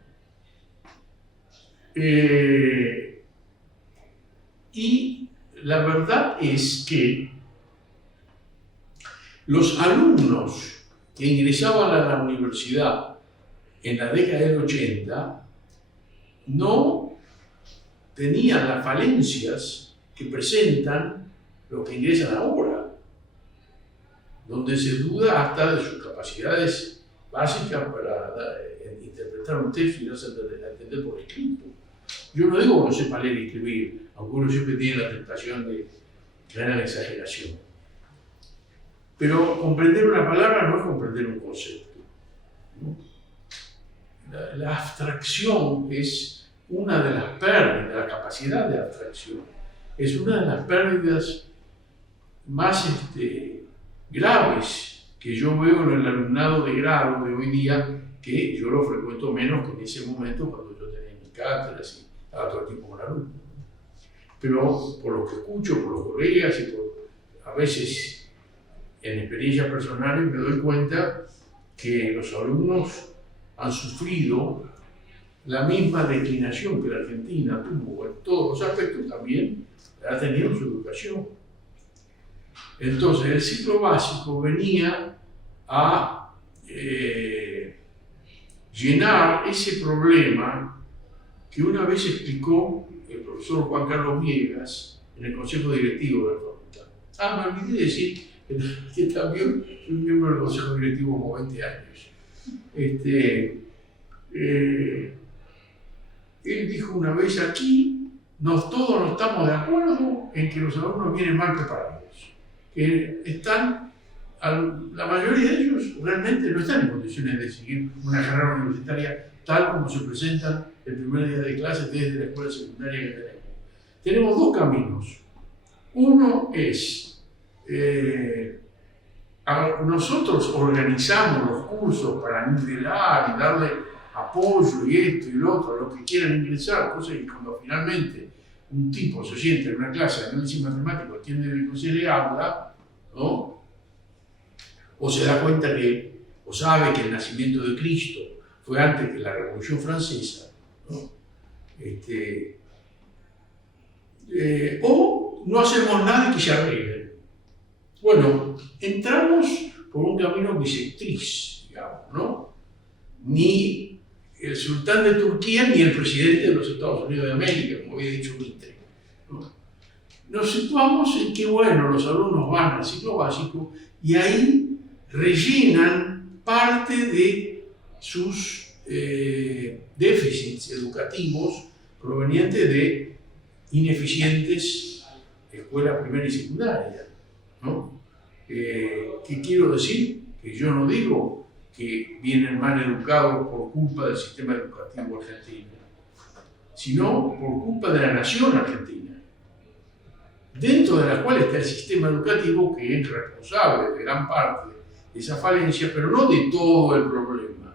Y la verdad es que los alumnos que ingresaban a la universidad en la década del 80 no tenían las falencias que presentan los que ingresan ahora, donde se duda hasta de sus capacidades básicas para interpretar un texto y darse a entender por escrito. Yo no digo que no sepa leer y escribir, aunque uno siempre tiene la tentación de caer en la exageración. Pero comprender una palabra no es comprender un concepto, ¿no? La abstracción es una de las pérdidas, la capacidad de abstracción es una de las pérdidas más graves que yo veo en el alumnado de grado de hoy día, que yo lo frecuento menos que en ese momento cuando yo tenía mis cátedras y estaba todo el tiempo con alumnos. Pero por lo que escucho, por los colegas y a veces en experiencias personales me doy cuenta que los alumnos han sufrido la misma declinación que la Argentina tuvo en todos los aspectos, también ha tenido su educación. Entonces el ciclo básico venía a llenar ese problema que una vez explicó el profesor Juan Carlos Viegas en el Consejo Directivo de la Facultad. Me olvidé decir que también soy miembro del Consejo Directivo como 20 años. Él dijo una vez aquí, todos no estamos de acuerdo en que los alumnos vienen mal preparados, que la mayoría de ellos realmente no están en condiciones de seguir una carrera universitaria tal como se presentan el primer día de clase desde la escuela secundaria que tenemos. Tenemos dos caminos. Uno es, nosotros organizamos los cursos para nivelar y darle apoyo y esto y lo otro a los que quieran ingresar, cosa que cuando finalmente un tipo se sienta en una clase de análisis matemático, a quien se le habla, ¿no? O se da cuenta o sabe que el nacimiento de Cristo fue antes que la Revolución Francesa, ¿no? O no hacemos nada y que se arreglen. Bueno, entramos por un camino bisectriz, digamos, ¿no? Ni el sultán de Turquía ni el presidente de los Estados Unidos de América, como había dicho Mitre, ¿no? Nos situamos en que, bueno, los alumnos van al ciclo básico y ahí rellenan parte de sus déficits educativos provenientes de ineficientes escuelas primaria y secundaria, ¿no? ¿Qué quiero decir? Que yo no digo que vienen mal educados por culpa del sistema educativo argentino, sino por culpa de la nación argentina, dentro de la cual está el sistema educativo que es responsable de gran parte de esa falencia, pero no de todo el problema.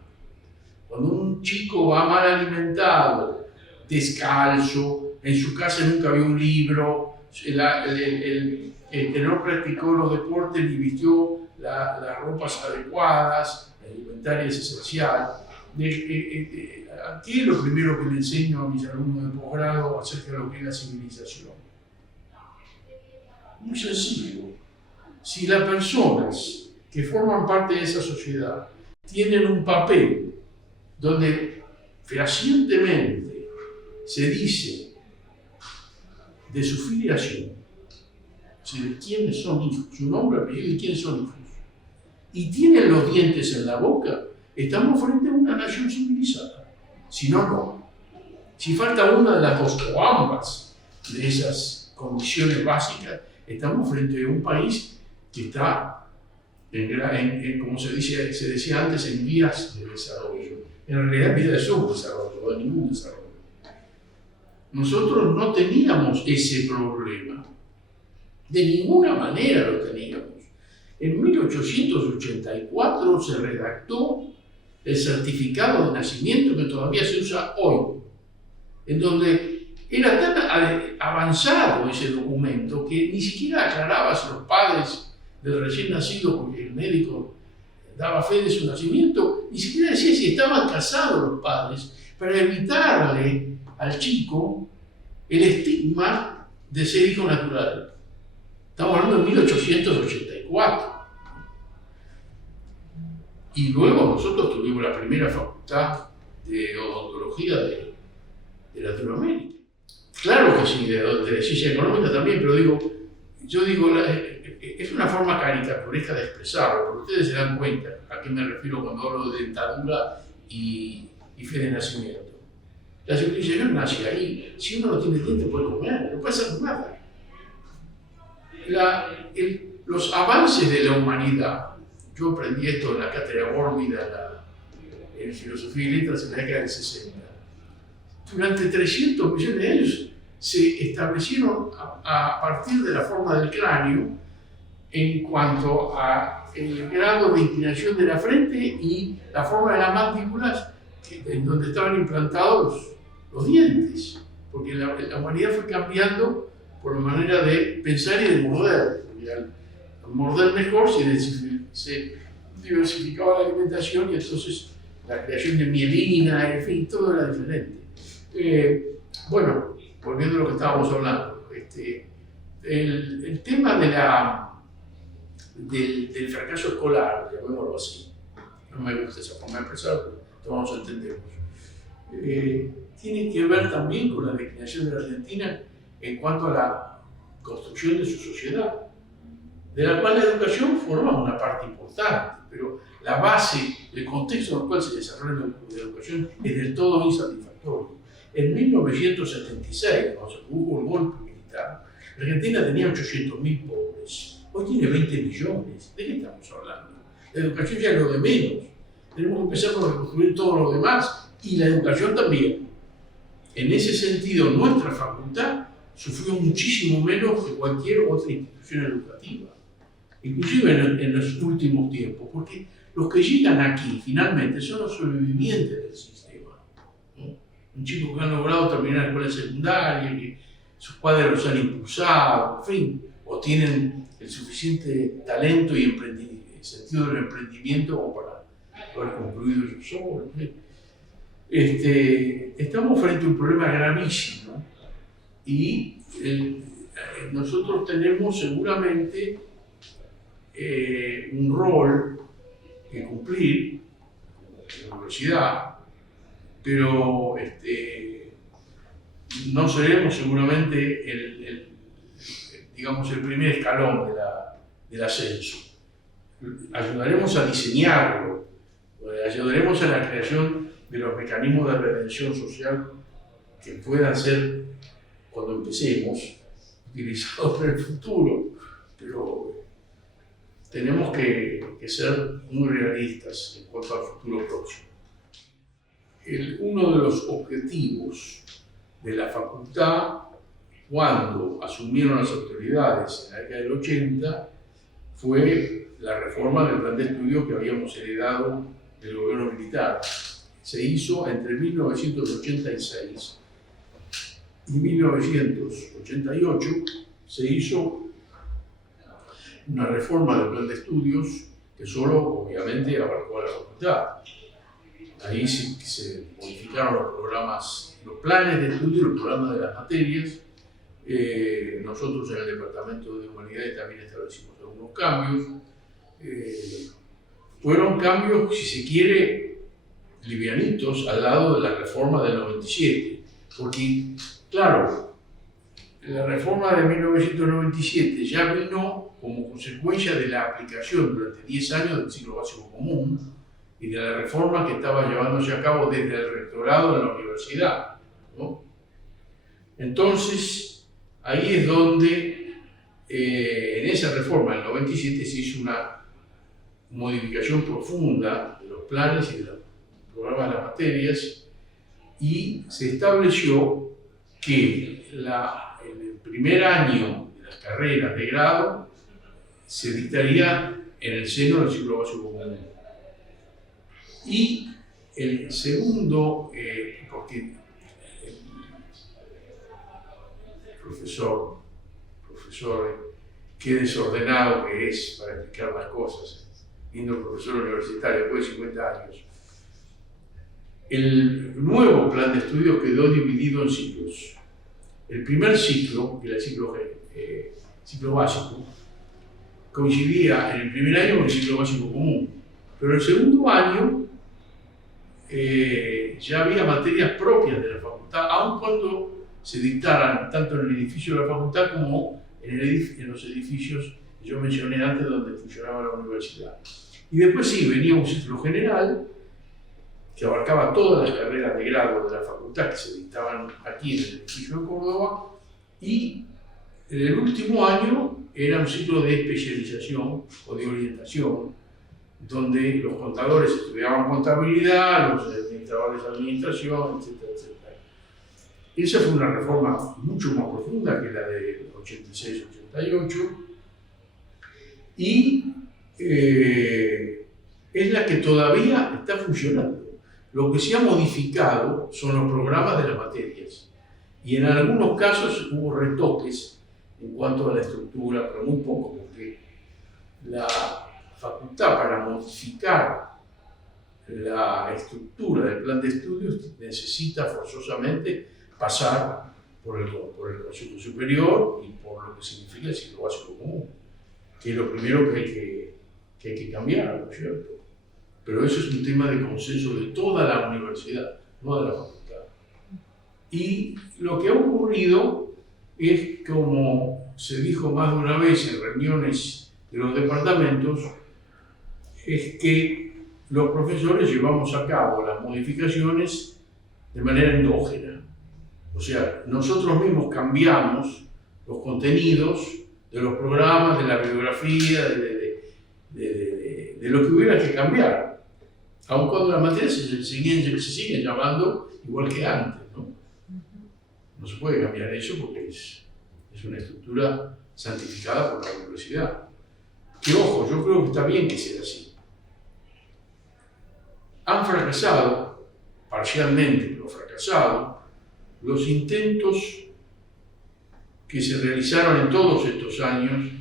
Cuando un chico va mal alimentado, descalzo, en su casa nunca vio un libro, el que no practicó los deportes ni vistió las ropas adecuadas, la alimentaria es esencial. ¿Qué es lo primero que le enseño a mis alumnos de posgrado acerca de lo que es la civilización? Muy sencillo. Si las personas que forman parte de esa sociedad tienen un papel donde fehacientemente se dice de su filiación, de quiénes son hijos, su nombre, apellido y quiénes son hijos, y tienen los dientes en la boca, estamos frente a una nación civilizada. Si no, no. Si falta una de las dos o ambas de esas condiciones básicas, estamos frente a un país que está, como se decía antes, en vías de desarrollo. En realidad, en vías de subdesarrollo, o de ningún desarrollo. Nosotros no teníamos ese problema. De ninguna manera lo teníamos. En 1884 se redactó el certificado de nacimiento que todavía se usa hoy, en donde era tan avanzado ese documento que ni siquiera aclaraba si los padres del recién nacido, porque el médico daba fe de su nacimiento, ni siquiera decía si estaban casados los padres, para evitarle al chico el estigma de ser hijo natural. Estamos hablando de 1884. Y luego nosotros tuvimos la primera facultad de odontología de Latinoamérica. Claro que sí, de ciencia económica también, pero yo digo, es una forma caricaturesca de expresarlo, porque ustedes se dan cuenta a qué me refiero cuando hablo de dentadura y fe de nacimiento. La civilización nace ahí. Si uno no tiene dientes puede comer, no puede hacer nada. Los avances de la humanidad, yo aprendí esto en la cátedra Bórmida en Filosofía y Letras en la década del 60. Durante 300 millones de años se establecieron a partir de la forma del cráneo en cuanto a el grado de inclinación de la frente y la forma de las mandíbulas en donde estaban implantados los dientes, porque la humanidad fue cambiando por la manera de pensar y de morder. Al morder mejor se diversificaba la alimentación y entonces la creación de mielina, en fin, todo era diferente. Bueno, volviendo a lo que estábamos hablando, el tema del fracaso escolar, llamémoslo así, no me gusta esa forma de expresar, pero todos nos entendemos, tiene que ver también con la declinación de la Argentina en cuanto a la construcción de su sociedad, de la cual la educación forma una parte importante, pero la base, el contexto en el cual se desarrolla la educación es del todo insatisfactorio. En 1976, cuando se produjo el golpe militar, la Argentina tenía 800.000 pobres, hoy tiene 20 millones. ¿De qué estamos hablando? La educación ya es lo de menos. Tenemos que empezar por reconstruir todo lo demás y la educación también. En ese sentido, nuestra facultad sufrió muchísimo menos que cualquier otra institución educativa, inclusive en los últimos tiempos, porque los que llegan aquí finalmente son los sobrevivientes del sistema, ¿no? Un chico que ha logrado terminar la escuela secundaria, que sus padres los han impulsado, en fin, o tienen el suficiente talento y sentido del emprendimiento como para poder concluir ellos solos. Estamos frente a un problema gravísimo y nosotros tenemos seguramente un rol que cumplir en la universidad, pero no seremos seguramente el primer escalón del ascenso. Ayudaremos a diseñarlo, ayudaremos a la creación de los mecanismos de prevención social que puedan ser, cuando empecemos, utilizados en el futuro, pero tenemos que ser muy realistas en cuanto al futuro próximo. Uno de los objetivos de la facultad, cuando asumieron las autoridades en la década del 80, fue la reforma del plan de estudios que habíamos heredado del gobierno militar. Se hizo entre 1986 y 1988, se hizo una reforma del plan de estudios que solo, obviamente, abarcó a la facultad. Ahí se modificaron los programas, los planes de estudio y los programas de las materias. Nosotros en el Departamento de Humanidades también establecimos algunos cambios. Fueron cambios, si se quiere, livianitos al lado de la reforma del 97, porque, claro, la reforma de 1997 ya vino como consecuencia de la aplicación durante 10 años del ciclo básico común y de la reforma que estaba llevándose a cabo desde el rectorado de la universidad, ¿no? Entonces, ahí es donde, en esa reforma del 97, se hizo una modificación profunda de los planes y de los programas de las materias y se estableció que en el primer año de las carreras de grado se dictaría en el seno del ciclo básico común. Y el segundo, porque el profesor, qué desordenado que es para explicar las cosas, lindo profesor universitario, después de 50 años. El nuevo plan de estudios quedó dividido en ciclos. El primer ciclo, que era el ciclo básico, coincidía en el primer año con el ciclo básico común, pero en el segundo año ya había materias propias de la facultad, aun cuando se dictaran tanto en el edificio de la facultad como en los edificios que yo mencioné antes donde funcionaba la universidad. Y después sí, venía un ciclo general que abarcaba todas las carreras de grado de la facultad que se dictaban aquí en el edificio de Córdoba, y en el último año era un ciclo de especialización o de orientación, donde los contadores estudiaban contabilidad, los administradores de administración, etcétera, etcétera. Esa fue una reforma mucho más profunda que la de 86-88, y es la que todavía está funcionando. Lo que se ha modificado son los programas de las materias, y en algunos casos hubo retoques en cuanto a la estructura, pero muy poco, porque la facultad, para modificar la estructura del plan de estudios, necesita forzosamente pasar por el Consejo Superior y por lo que significa el ciclo básico común, que es lo primero que hay que cambiar, ¿no es cierto? Pero eso es un tema de consenso de toda la universidad, no de la facultad. Y lo que ha ocurrido es, como se dijo más de una vez en reuniones de los departamentos, es que los profesores llevamos a cabo las modificaciones de manera endógena. O sea, nosotros mismos cambiamos los contenidos de los programas, de la bibliografía, de lo que hubiera que cambiar, aun cuando las materias se siguen llamando igual que antes, ¿no? No se puede cambiar eso porque es una estructura santificada por la universidad. Que ojo, yo creo que está bien que sea así. Han fracasado, parcialmente, pero fracasado, los intentos que se realizaron en todos estos años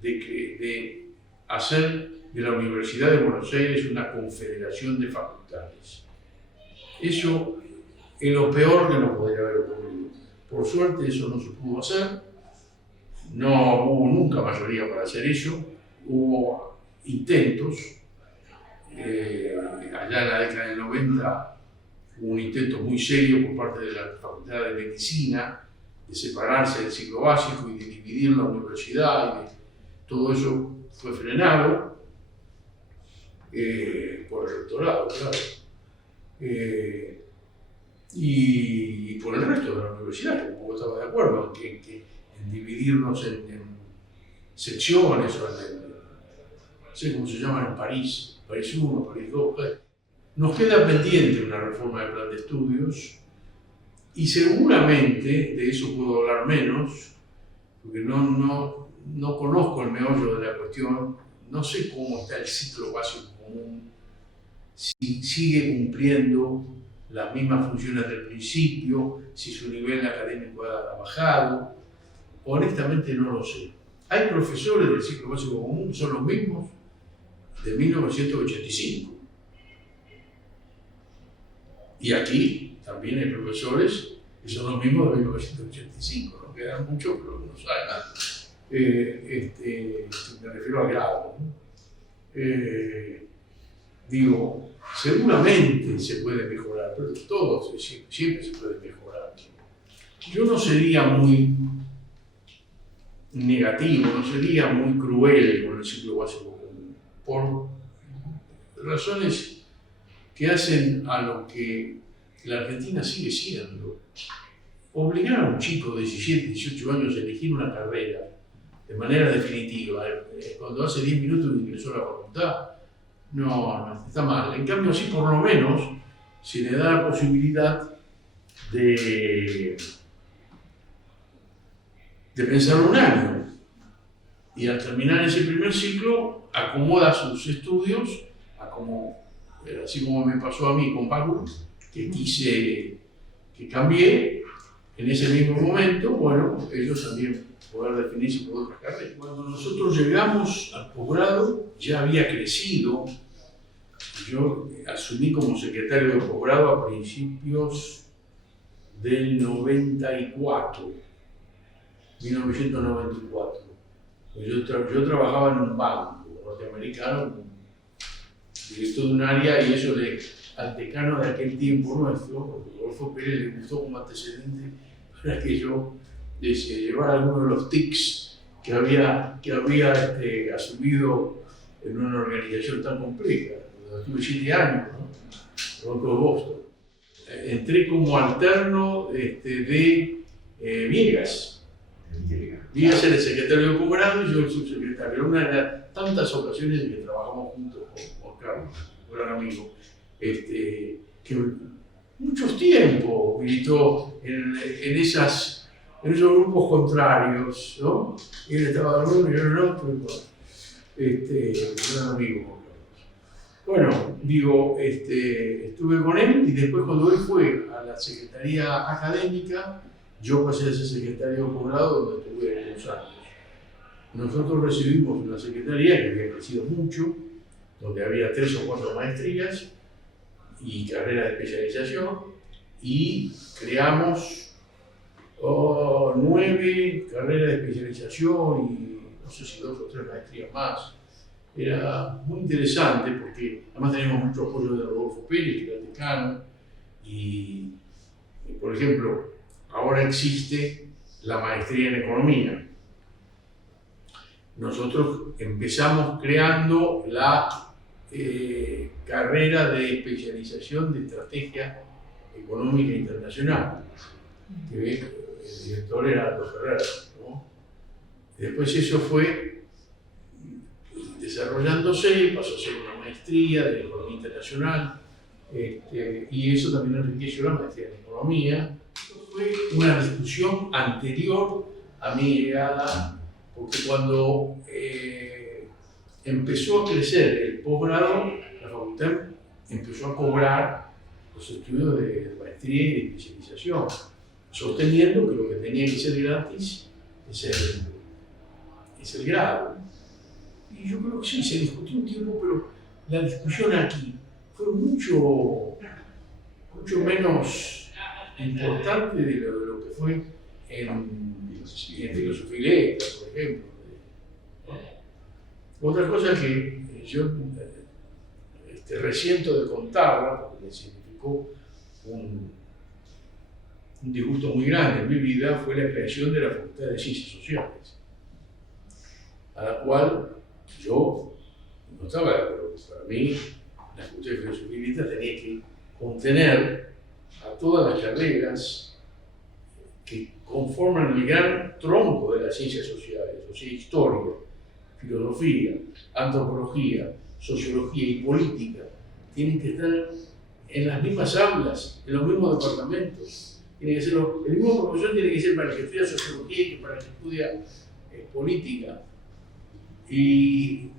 de hacer de la Universidad de Buenos Aires una confederación de facultades. Eso es lo peor que nos podría haber ocurrido. Por suerte eso no se pudo hacer, no hubo nunca mayoría para hacer eso, hubo intentos, allá en la década del 90 hubo un intento muy serio por parte de la Facultad de Medicina de separarse del ciclo básico y de dividir la universidad, y todo eso fue frenado por el rectorado, claro, y por el resto de la universidad, que tampoco estaba de acuerdo en dividirnos en secciones, o no sé cómo se llaman en París 1, París 2. Nos queda pendiente una reforma del plan de estudios, y seguramente, de eso puedo hablar menos, porque no conozco el meollo de la cuestión, no sé cómo está el ciclo básico común, si sigue cumpliendo las mismas funciones del principio, si su nivel académico ha bajado. Honestamente no lo sé. Hay profesores del ciclo básico común que son los mismos de 1985. Y aquí también hay profesores que son los mismos de 1985. No quedan muchos, pero no saben nada. Me refiero al grado, ¿no? Digo, seguramente se puede mejorar, pero todo siempre se puede mejorar. Yo no sería muy negativo, no sería muy cruel con el ciclo básico común, por razones que hacen a lo que la Argentina sigue siendo. Obligar a un chico de 17, 18 años a elegir una carrera de manera definitiva, cuando hace 10 minutos ingresó a la facultad, no, está mal. En cambio, sí, por lo menos, se le da la posibilidad de pensar un año, y al terminar ese primer ciclo acomoda sus estudios así como me pasó a mí con Paco, que cambié en ese mismo momento. Bueno, ellos también poder definirse por otras carreras. Cuando nosotros llegamos al posgrado ya había crecido Yo asumí como secretario de posgrado a principios del 94, 1994. Yo trabajaba en un banco norteamericano, director de un área, y eso al decano de aquel tiempo nuestro, Rodolfo Pérez, le gustó como antecedente para que yo llevara algunos de los tics que había asumido en una organización tan compleja. Estuve 7 años, ¿no? Banco de Boston. Entré como alterno de Viegas. Viegas era el secretario de posgrado y yo el subsecretario. Era una de las tantas ocasiones en que trabajamos juntos con Carlos, un gran amigo, que muchos tiempos militó en esos grupos contrarios, ¿no? Y él estaba de uno y yo en otro, un gran amigo. Bueno, digo, estuve con él y después cuando él fue a la Secretaría Académica, yo pasé a ser secretario de posgrado donde estuve 2 años. Nosotros recibimos una secretaría que había crecido mucho, donde había 3 o 4 maestrías y carreras de especialización, y creamos 9 carreras de especialización y no sé si 2 o 3 maestrías más. Era muy interesante porque además teníamos mucho apoyo de Rodolfo Pérez, que era el decano, y por ejemplo, ahora existe la maestría en economía. Nosotros empezamos creando la carrera de especialización de estrategia económica internacional, que el director era Aldo Ferrer, ¿no? Después eso fue desarrollándose, pasó a ser una maestría de economía internacional, y eso también enriqueció la maestría en economía. Fue una discusión anterior a mi llegada, porque cuando empezó a crecer el posgrado, la facultad empezó a cobrar los estudios de maestría y de especialización, sosteniendo que lo que tenía que ser gratis es el grado. Y yo creo que sí, se discutió un tiempo, pero la discusión aquí fue mucho menos importante de lo que fue en filosofía y letras, por ejemplo. Otra cosa que yo resiento de contarla, porque me significó un disgusto muy grande en mi vida, fue la creación de la Facultad de Ciencias Sociales, a la cual yo no estaba de acuerdo. Para mí, la Facultad de Filosofía y Letras tenía que contener a todas las carreras que conforman el gran tronco de las ciencias sociales, o sea, historia, filosofía, antropología, sociología y política. Tienen que estar en las mismas aulas, en los mismos departamentos. Tiene que ser el mismo profesor tiene que ser para el que estudia sociología que para el que estudia política. Y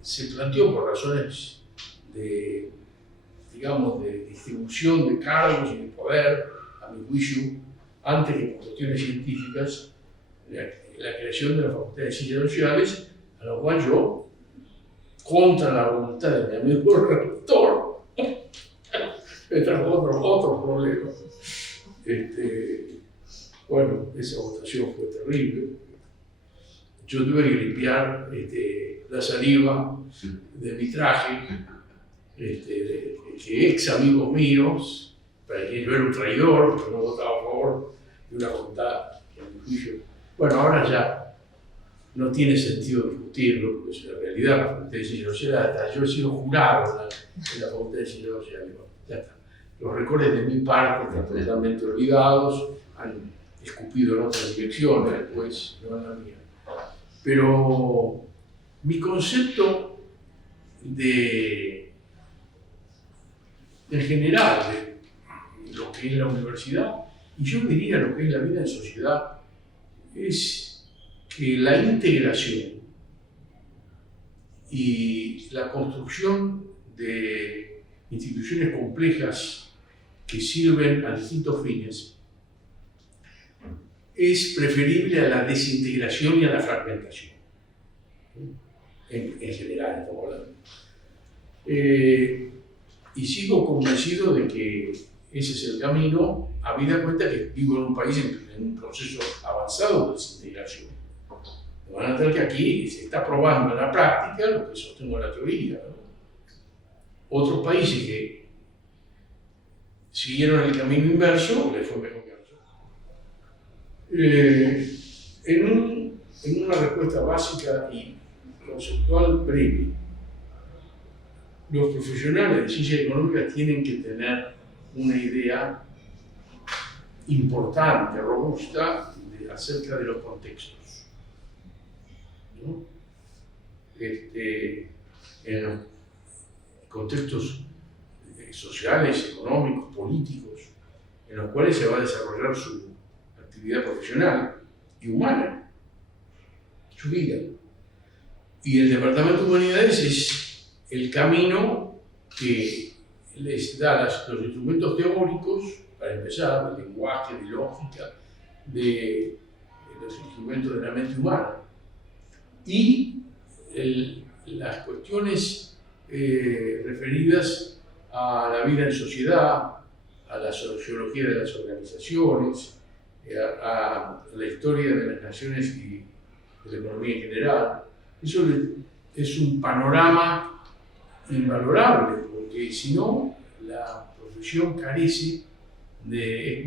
se planteó por razones de distribución de cargos y de poder, a mi juicio, antes que por cuestiones científicas, la creación de la Facultad de Ciencias Sociales, a lo cual yo, contra la voluntad de mi amigo rector, me trajo otro problema. Bueno, esa votación fue terrible. Yo tuve que limpiar la saliva de mi traje, que ex amigos míos, para quien yo era un traidor, porque no votaba a favor de una facultad que a mi juicio. Bueno, ahora ya no tiene sentido discutirlo, porque en realidad la Facultad de Ciencias Sociales, hasta yo he sido jurado en la Facultad de Ciencias Sociales, ya está. Los recortes de mi parte están totalmente olvidados, han escupido en otras direcciones, después no en la mía. Pero mi concepto en general de lo que es la universidad, y yo diría lo que es la vida en sociedad, es que la integración y la construcción de instituciones complejas que sirven a distintos fines es preferible a la desintegración y a la fragmentación. En general, estamos hablando. y sigo convencido de que ese es el camino, habida cuenta que vivo en un país en un proceso avanzado de desintegración. De manera tal que aquí se está probando en la práctica lo que sostengo en la teoría, ¿no? Otros países que siguieron el camino inverso les fue mejor que a nosotros. En una respuesta básica y conceptual breve, los profesionales de ciencia económica tienen que tener una idea importante, robusta, acerca de los contextos, ¿no? En los contextos sociales, económicos, políticos, en los cuales se va a desarrollar su actividad profesional y humana, su vida. Y el Departamento de Humanidades es el camino que les da los instrumentos teóricos, para empezar, de lenguaje, de lógica, de los instrumentos de la mente humana. Y las cuestiones referidas a la vida en sociedad, a la sociología de las organizaciones, a la historia de las naciones y de la economía en general. Eso es un panorama invalorable, porque si no, la profesión carece de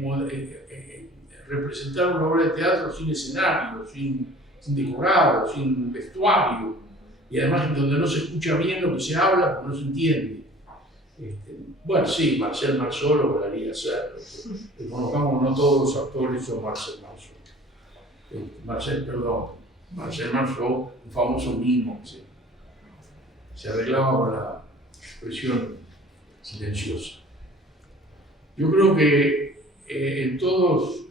representar una obra de teatro sin escenario, sin decorado, sin vestuario, y además donde no se escucha bien lo que se habla, porque no se entiende. Bueno, sí, Marcel Marceau lo lograría hacer, porque conozcamos, no todos los actores son Marcel Marceau. Marcel Marceau, un famoso mimo, se arreglaba con la expresión silenciosa. Yo creo que en todas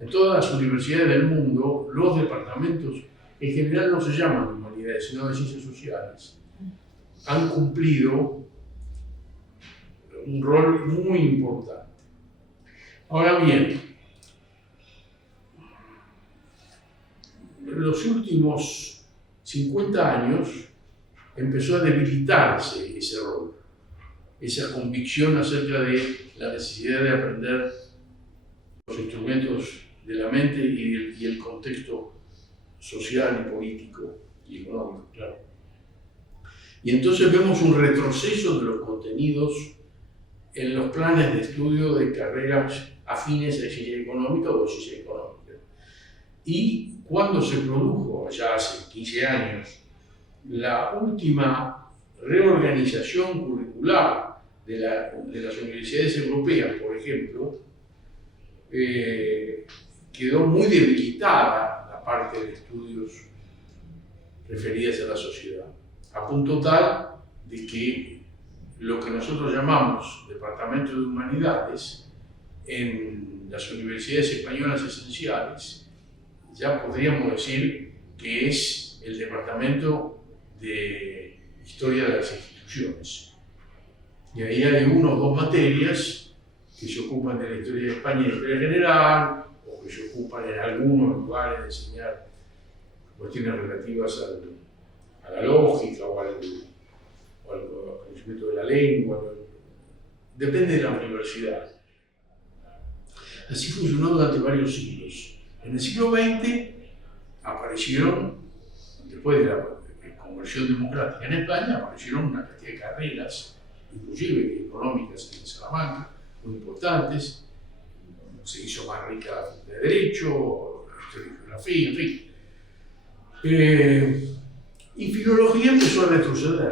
las universidades del mundo, los departamentos en general no se llaman de humanidades, sino de ciencias sociales, han cumplido un rol muy importante. Ahora bien, en los últimos 50 años empezó a debilitarse ese rol, esa convicción acerca de la necesidad de aprender los instrumentos de la mente y el contexto social y político y económico, claro. Y entonces vemos un retroceso de los contenidos en los planes de estudio de carreras afines a ciencia económica o de ciencia económica. Y cuando se produjo, ya hace 15 años, la última reorganización curricular de las universidades europeas, por ejemplo, quedó muy debilitada la parte de estudios referidas a la sociedad, a punto tal de que lo que nosotros llamamos Departamento de Humanidades en las universidades españolas esenciales, ya podríamos decir que es el Departamento de Historia de las Instituciones. Y ahí hay 1 o 2 materias que se ocupan de la historia de España y de la historia general, o que se ocupan en algunos lugares de enseñar cuestiones relativas a la lógica o al conocimiento de la lengua, depende de la universidad. Así funcionó durante varios siglos. En el siglo XX aparecieron, después de la conversión democrática en España, aparecieron una cantidad de carreras, inclusive económicas en Salamanca, muy importantes. Se hizo más rica de Derecho, de Geografía, en fin. Y Filología empezó a retroceder.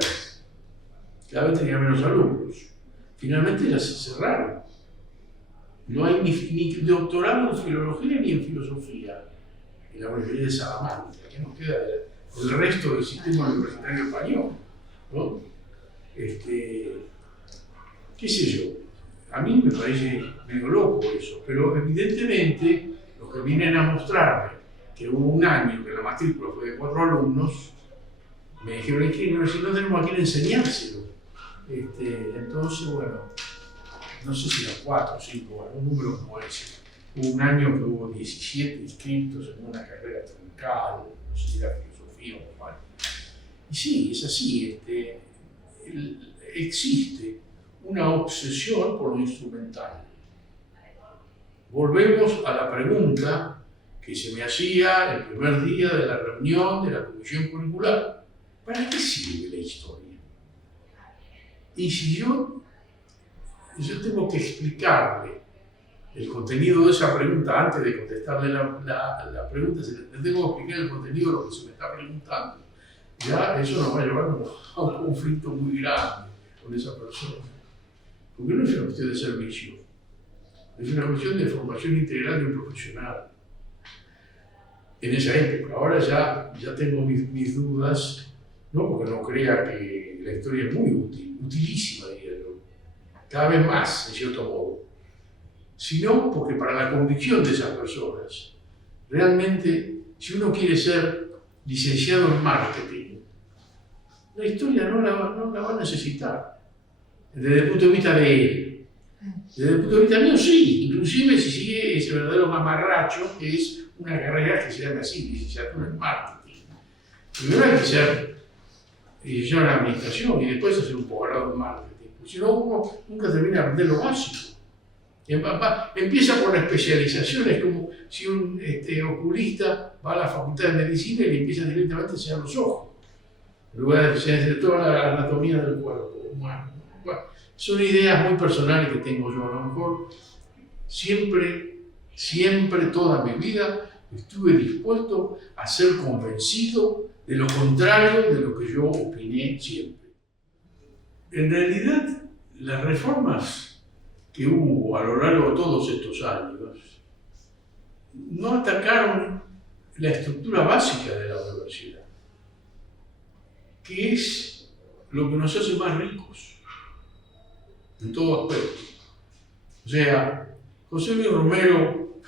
Cada vez tenía menos alumnos. Finalmente las cerraron. No hay ni doctorado en Filología ni en Filosofía en la Universidad de Salamanca. ¿Qué nos queda del resto del sistema universitario español? ¿No? ¿Qué sé yo? A mí me parece medio loco eso, pero evidentemente los que vienen a mostrarme que hubo un año que la matrícula fue de 4 alumnos, me dijeron que si no tenemos a quién enseñárselo. Entonces, bueno, no sé si eran 4 o 5, algún número como ese. Hubo un año que hubo 17 inscritos en una carrera troncal, no sé si era filosofía o cuál. Y sí, es así. existe una obsesión por lo instrumental. Volvemos a la pregunta que se me hacía el primer día de la reunión de la comisión curricular. ¿Para qué sirve la historia? Y si yo tengo que explicarle el contenido de esa pregunta antes de contestarle la pregunta, le tengo que explicar el contenido de lo que se me está preguntando, ya eso nos va a llevar a un conflicto muy grande con esa persona. Porque no es una cuestión de servicio, es una cuestión de formación integral de un profesional. En esa época, ahora ya tengo mis dudas, no porque no crea que la historia es muy útil, utilísima, diría yo, cada vez más, en cierto modo, sino porque para la convicción de esas personas, realmente, si uno quiere ser licenciado en marketing, la historia no la va a necesitar, desde el punto de vista de él. Desde el punto de vista mío, sí, inclusive si sigue ese verdadero mamarracho que es una carrera que se llama así, licenciatura en marketing. Primero hay que ser licenciado en administración y después hacer un posgrado en marketing, porque si no uno nunca termina de aprender lo básico. Empieza por la especialización, es como si un oculista va a la facultad de medicina y le empieza directamente a enseñar los ojos, en lugar de enseñar toda la anatomía del cuerpo humano. Bueno, son ideas muy personales que tengo yo, a lo mejor siempre, toda mi vida, estuve dispuesto a ser convencido de lo contrario de lo que yo opiné siempre. En realidad, las reformas que hubo a lo largo de todos estos años no atacaron la estructura básica de la universidad, que es lo que nos hace más ricos en todo aspecto. O sea, José Luis Romero,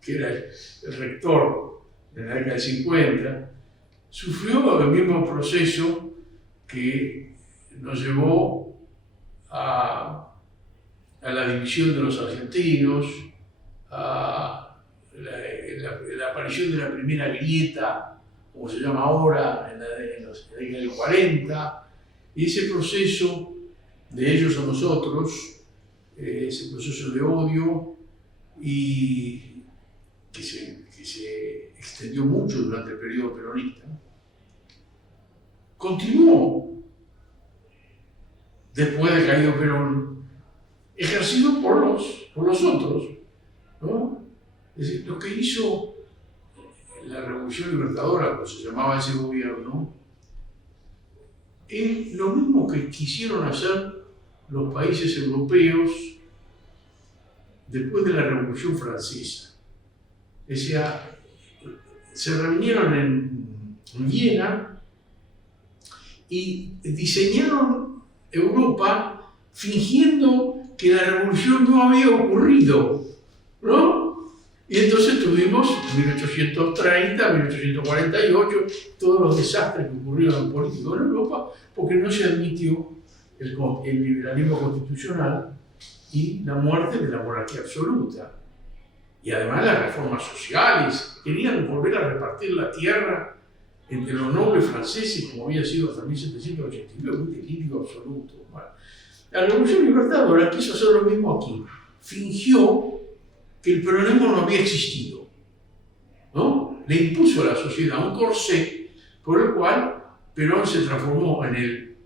que era el rector de la década del 50, sufrió el mismo proceso que nos llevó a la división de los argentinos, a la aparición de la primera grieta, como se llama ahora, en la década del 40, y ese proceso de ellos a nosotros, ese proceso de odio, y que se extendió mucho durante el periodo peronista, continuó después de caído Perón, ejercido por los otros, ¿no? Es decir, lo que hizo la Revolución Libertadora, como se llamaba ese gobierno, es lo mismo que quisieron hacer los países europeos después de la Revolución Francesa. O sea, se reunieron en Viena y diseñaron Europa fingiendo que la revolución no había ocurrido, ¿no? Y entonces tuvimos 1830, 1848, todos los desastres que ocurrieron políticos en Europa, porque no se admitió el liberalismo constitucional y la muerte de la monarquía absoluta. Y además las reformas sociales, querían volver a repartir la tierra entre los nobles franceses como había sido hasta 1789, un delirio absoluto. Bueno, la Revolución Libertadora quiso hacer lo mismo aquí. Fingió que el peronismo no había existido, ¿no? Le impuso a la sociedad un corsé por el cual Perón se transformó en el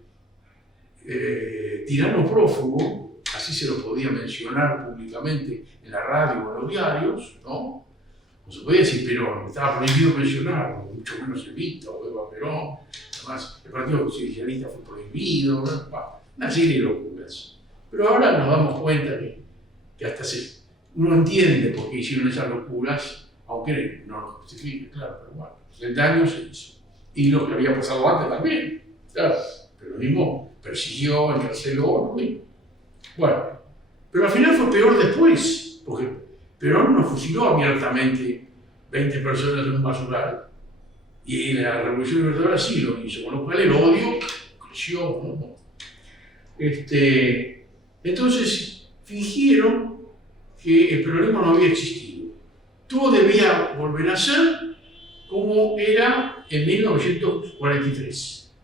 tirano prófugo, así se lo podía mencionar públicamente en la radio o en los diarios, ¿no? No se podía decir Perón, estaba prohibido mencionarlo, mucho menos Evita o Eva Perón, además el Partido Socialista fue prohibido, ¿no? Una serie de locuras. Pero ahora nos damos cuenta que hasta uno entiende por qué hicieron esas locuras, aunque no lo justifique, claro, pero bueno, el daño se hizo. Y lo que había pasado antes también, claro, pero lo mismo persiguió, encarceló, lo mismo. Bueno, pero al final fue peor después, porque Perón no fusiló abiertamente 20 personas en un basural, y la Revolución Libertadora sí lo hizo, con lo cual el odio creció, ¿no? Entonces fingieron que el peronismo no había existido. Todo debía volver a ser como era en 1943.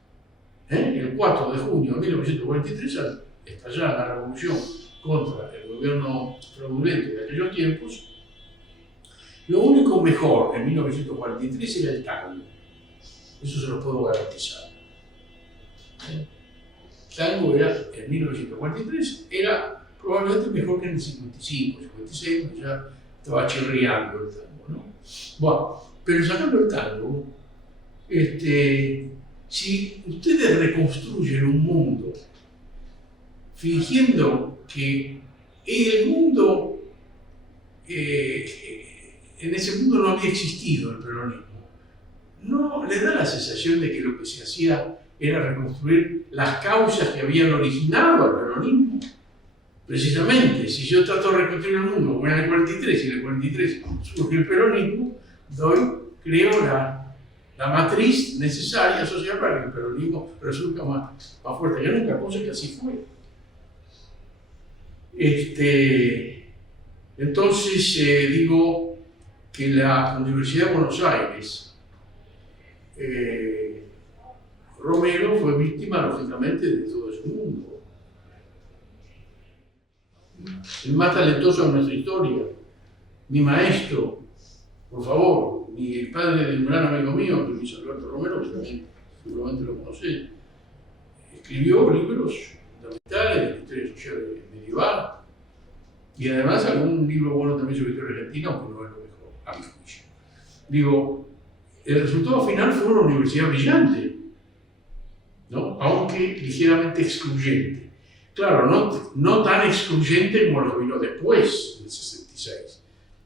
El 4 de junio de 1943, al estallar la revolución contra el gobierno fraudulento de aquellos tiempos, lo único mejor en 1943 era el tango. Eso se lo puedo garantizar. El tango era, en 1943 era probablemente mejor que en el 55, 56, cuando ya estaba chirriando el tango, ¿no? Bueno, pero sacando el tango, si ustedes reconstruyen un mundo fingiendo que el mundo, en ese mundo no había existido el peronismo, no les da la sensación de que lo que se hacía era reconstruir las causas que habían originado al peronismo. Precisamente, si yo trato de reconstruir el mundo como era el 43 y en el 43 surge el peronismo, creo la matriz necesaria social para que el peronismo resulte más fuerte que nunca, cosa que así fue. Entonces digo que la Universidad de Buenos Aires, Romero fue víctima, lógicamente, de todo ese mundo. El más talentoso de nuestra historia, mi maestro, por favor, el padre de un gran amigo mío, Luis Alberto Romero, que también seguramente lo conoce, escribió libros fundamentales de la historia social medieval y además algún libro bueno también sobre historia argentina, aunque no es lo mejor, a mi juicio. Digo, el resultado final fue una universidad brillante, ¿no? Aunque ligeramente excluyente. Claro, no tan excluyente como lo que vino después del 66,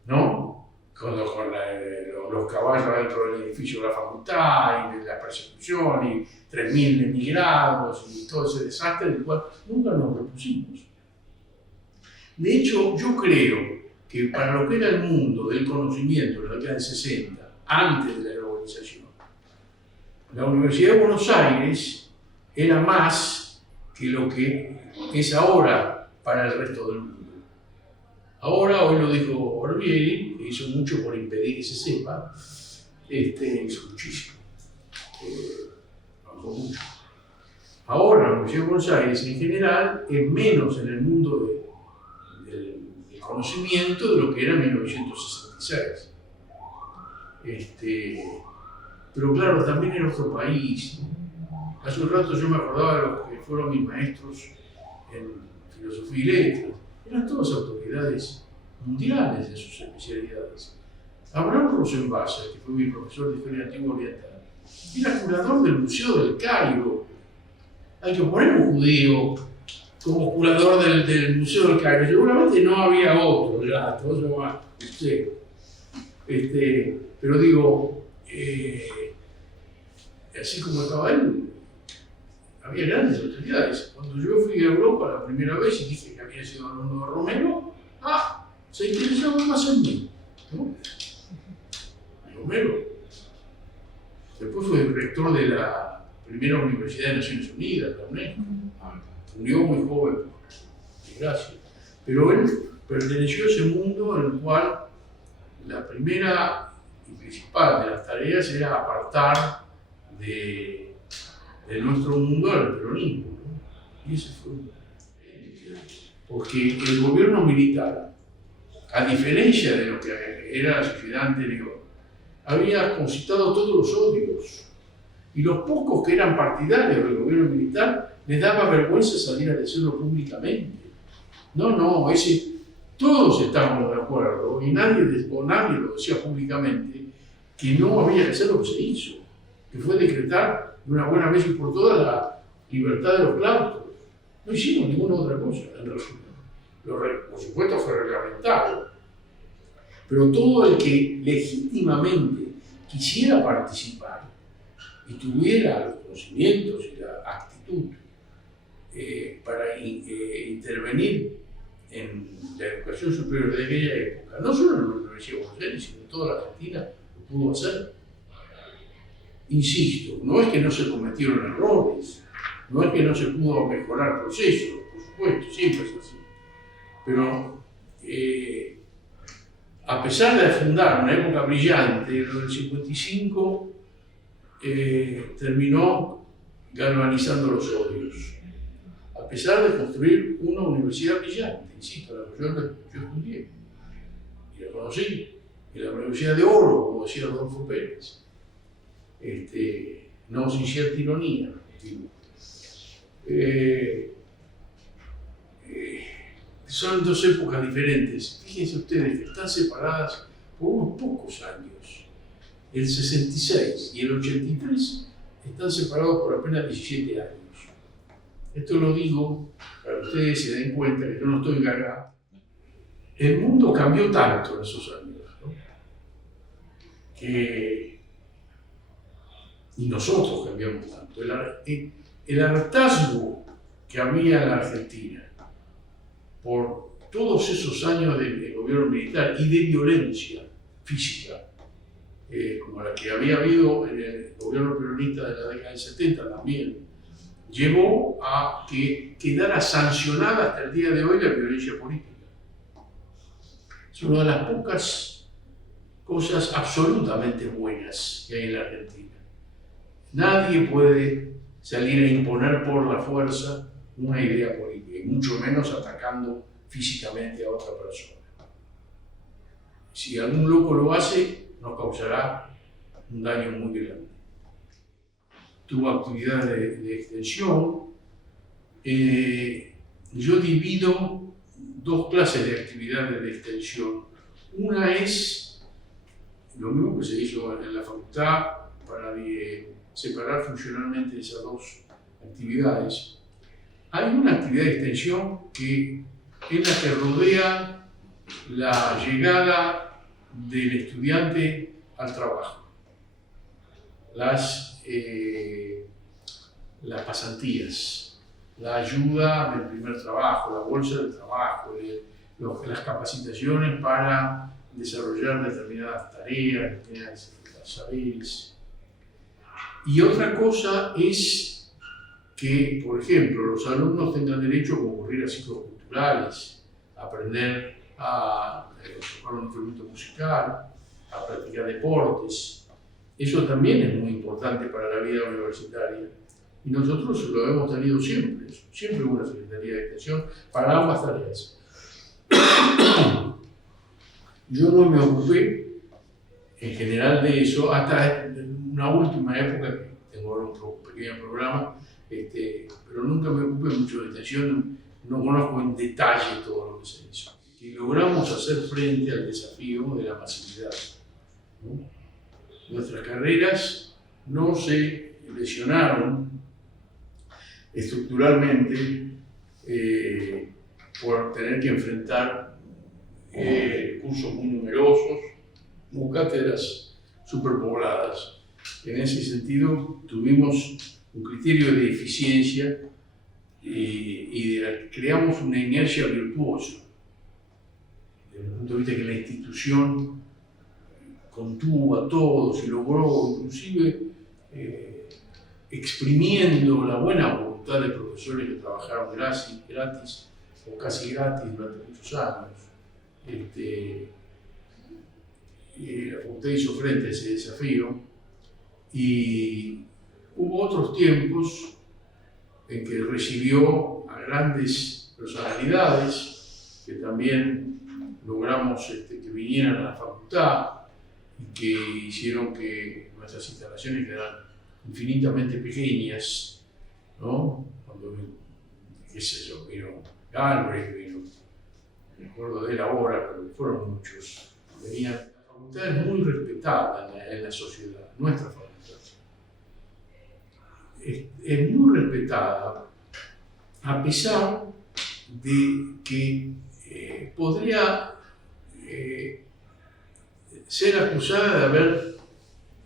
¿no? Con los caballos dentro del edificio de la facultad, y de la persecución, y 3.000 emigrados, y todo ese desastre del cual nunca nos repusimos. De hecho, yo creo que para lo que era el mundo del conocimiento en la década del 60, antes de la globalización, la Universidad de Buenos Aires era más que lo que es ahora para el resto del mundo. Ahora, hoy lo dijo Barbieri, que hizo mucho por impedir que se sepa, hizo muchísimo, trabajó mucho. Ahora, la Universidad de Buenos Aires en general es menos en el mundo del conocimiento de lo que era en 1966. Pero claro, también en nuestro país. Hace un rato yo me acordaba de los que fueron mis maestros en filosofía y letras. Eran todas autoridades mundiales en sus especialidades. Abraham Rosenwasser, que fue mi profesor de Historia Antigua Oriental, era curador del Museo del Cairo. Hay que poner un judío como curador del Museo del Cairo. Seguramente no había otro, ya, todo eso va, pero digo, así como estaba él, había grandes autoridades. Cuando yo fui a Europa la primera vez y dije que había sido alumno de Romero, se interesaba más en mí, ¿no? Romero. Después fue rector de la primera Universidad de Naciones Unidas, la UNESCO. Murió muy joven, desgracia. Pero él perteneció a ese mundo en el cual la primera y principal de las tareas era apartar de nuestro mundo al peronismo, ¿no? Y ese fue porque el gobierno militar, a diferencia de lo que era la sociedad anterior, había concitado todos los odios, y los pocos que eran partidarios del gobierno militar les daba vergüenza salir a decirlo públicamente. Todos estábamos de acuerdo, y nadie lo decía públicamente, que no había que hacer lo que se hizo, que fue decretar de una buena vez y por todas la libertad de los claustros. No hicimos ninguna otra cosa, en resumen. Por supuesto fue reglamentado, pero todo el que legítimamente quisiera participar y tuviera los conocimientos y la actitud para intervenir en la educación superior de aquella época, no solo en la Universidad de Buenos Aires, sino en toda la Argentina, lo pudo hacer. Insisto, no es que no se cometieron errores, no es que no se pudo mejorar procesos, por supuesto, siempre es así. Pero a pesar de fundar una época brillante, lo del 55 terminó galvanizando los odios. A pesar de construir una universidad brillante, insisto, la que yo estudié y la conocí, y la Universidad de Oro, como decía Rodolfo Pérez. No sin cierta ironía, digo. Son dos épocas diferentes. Fíjense ustedes que están separadas por unos pocos años. El 66 y el 83 están separados por apenas 17 años. Esto lo digo para que ustedes se den cuenta que yo no estoy gaga. El mundo cambió tanto en esos años, ¿no? Y nosotros cambiamos tanto. El hartazgo que había en la Argentina por todos esos años de gobierno militar y de violencia física, como la que había habido en el gobierno peronista de la década del 70 también, llevó a que quedara sancionada hasta el día de hoy la violencia política. Es una de las pocas cosas absolutamente buenas que hay en la Argentina. Nadie puede salir a imponer por la fuerza una idea política, y mucho menos atacando físicamente a otra persona. Si algún loco lo hace, nos causará un daño muy grande. Tuvo actividad de extensión. Yo divido dos clases de actividades de extensión. Una es lo mismo que se hizo en la facultad para separar funcionalmente esas dos actividades. Hay una actividad de extensión que es la que rodea la llegada del estudiante al trabajo. Las pasantías, la ayuda del primer trabajo, la bolsa del trabajo, las capacitaciones para desarrollar determinadas tareas, determinados saberes. Y otra cosa es que, por ejemplo, los alumnos tengan derecho a concurrir a ciclos culturales, a aprender a tocar un instrumento musical, a practicar deportes. Eso también es muy importante para la vida universitaria. Y nosotros lo hemos tenido siempre. Siempre hubo una Secretaría de Extensión para ambas tareas. Yo no me ocupé en general de eso hasta una última época, que tengo ahora un pequeño programa, pero nunca me ocupé mucho de extensión, no conozco en detalle todo lo que se hizo. Y logramos hacer frente al desafío de la masividad, ¿no? Nuestras carreras no se lesionaron estructuralmente por tener que enfrentar cursos muy numerosos, cátedras superpobladas. En ese sentido, tuvimos un criterio de eficiencia y creamos una inercia virtuosa, desde el punto de vista que la institución contuvo a todos y logró, inclusive exprimiendo la buena voluntad de profesores que trabajaron gratis o casi gratis durante muchos años. La facultad hizo frente a ese desafío y hubo otros tiempos en que recibió a grandes personalidades que también logramos que vinieran a la facultad y que hicieron que nuestras instalaciones quedaran infinitamente pequeñas, ¿no? Cuando, qué sé yo, vino Galbraith, me acuerdo de él ahora, pero fueron muchos. Venían. La facultad es muy respetada en la sociedad, nuestra facultad. Es muy respetada, a pesar de que podría ser acusada de haber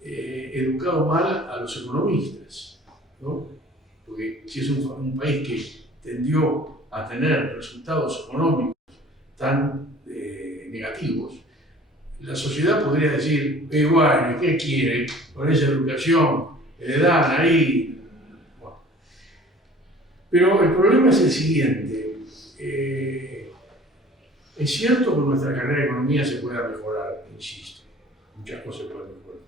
educado mal a los economistas, ¿no? Porque si es un país que tendió a tener resultados económicos tan negativos, la sociedad podría decir, bueno, ¿qué quiere con esa educación que le dan ahí? Bueno. Pero el problema es el siguiente. Es cierto que nuestra carrera de economía se puede mejorar, insisto, muchas cosas se pueden mejorar.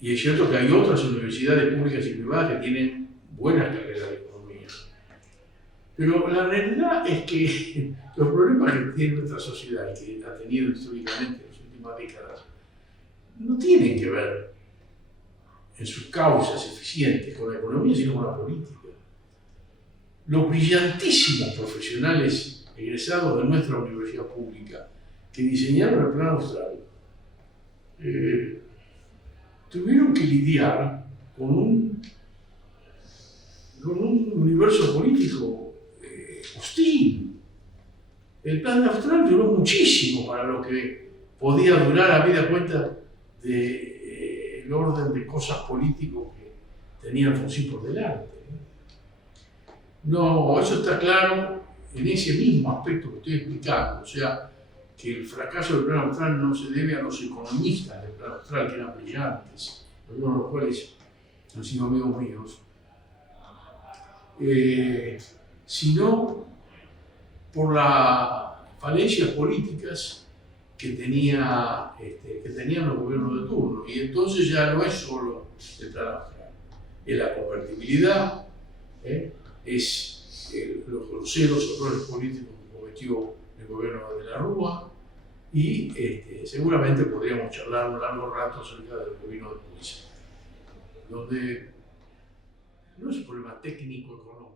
Y es cierto que hay otras universidades públicas y privadas que tienen buenas carreras de economía. Pero la realidad es que los problemas que tiene nuestra sociedad y que ha tenido históricamente en las últimas décadas no tienen que ver en sus causas eficientes con la economía, sino con la política. Los brillantísimos profesionales egresados de nuestra universidad pública que diseñaron el Plan Austral tuvieron que lidiar con un universo político hostil. El Plan Austral duró muchísimo para lo que podía durar, habida cuenta del orden de cosas políticos que tenía Alfonsín por delante. No, eso está claro en ese mismo aspecto que estoy explicando, o sea, que el fracaso del Plan Austral no se debe a los economistas del Plan Austral, que eran brillantes, algunos de los cuales han sido amigos míos, sino por las falencias políticas que tenían los gobiernos de turno. Y entonces ya no es solo el Plan Austral, es la convertibilidad, es los groseros errores políticos que cometió el gobierno de la Rúa, y seguramente podríamos charlar un largo rato acerca del gobierno de Puig, donde no es un problema técnico-económico,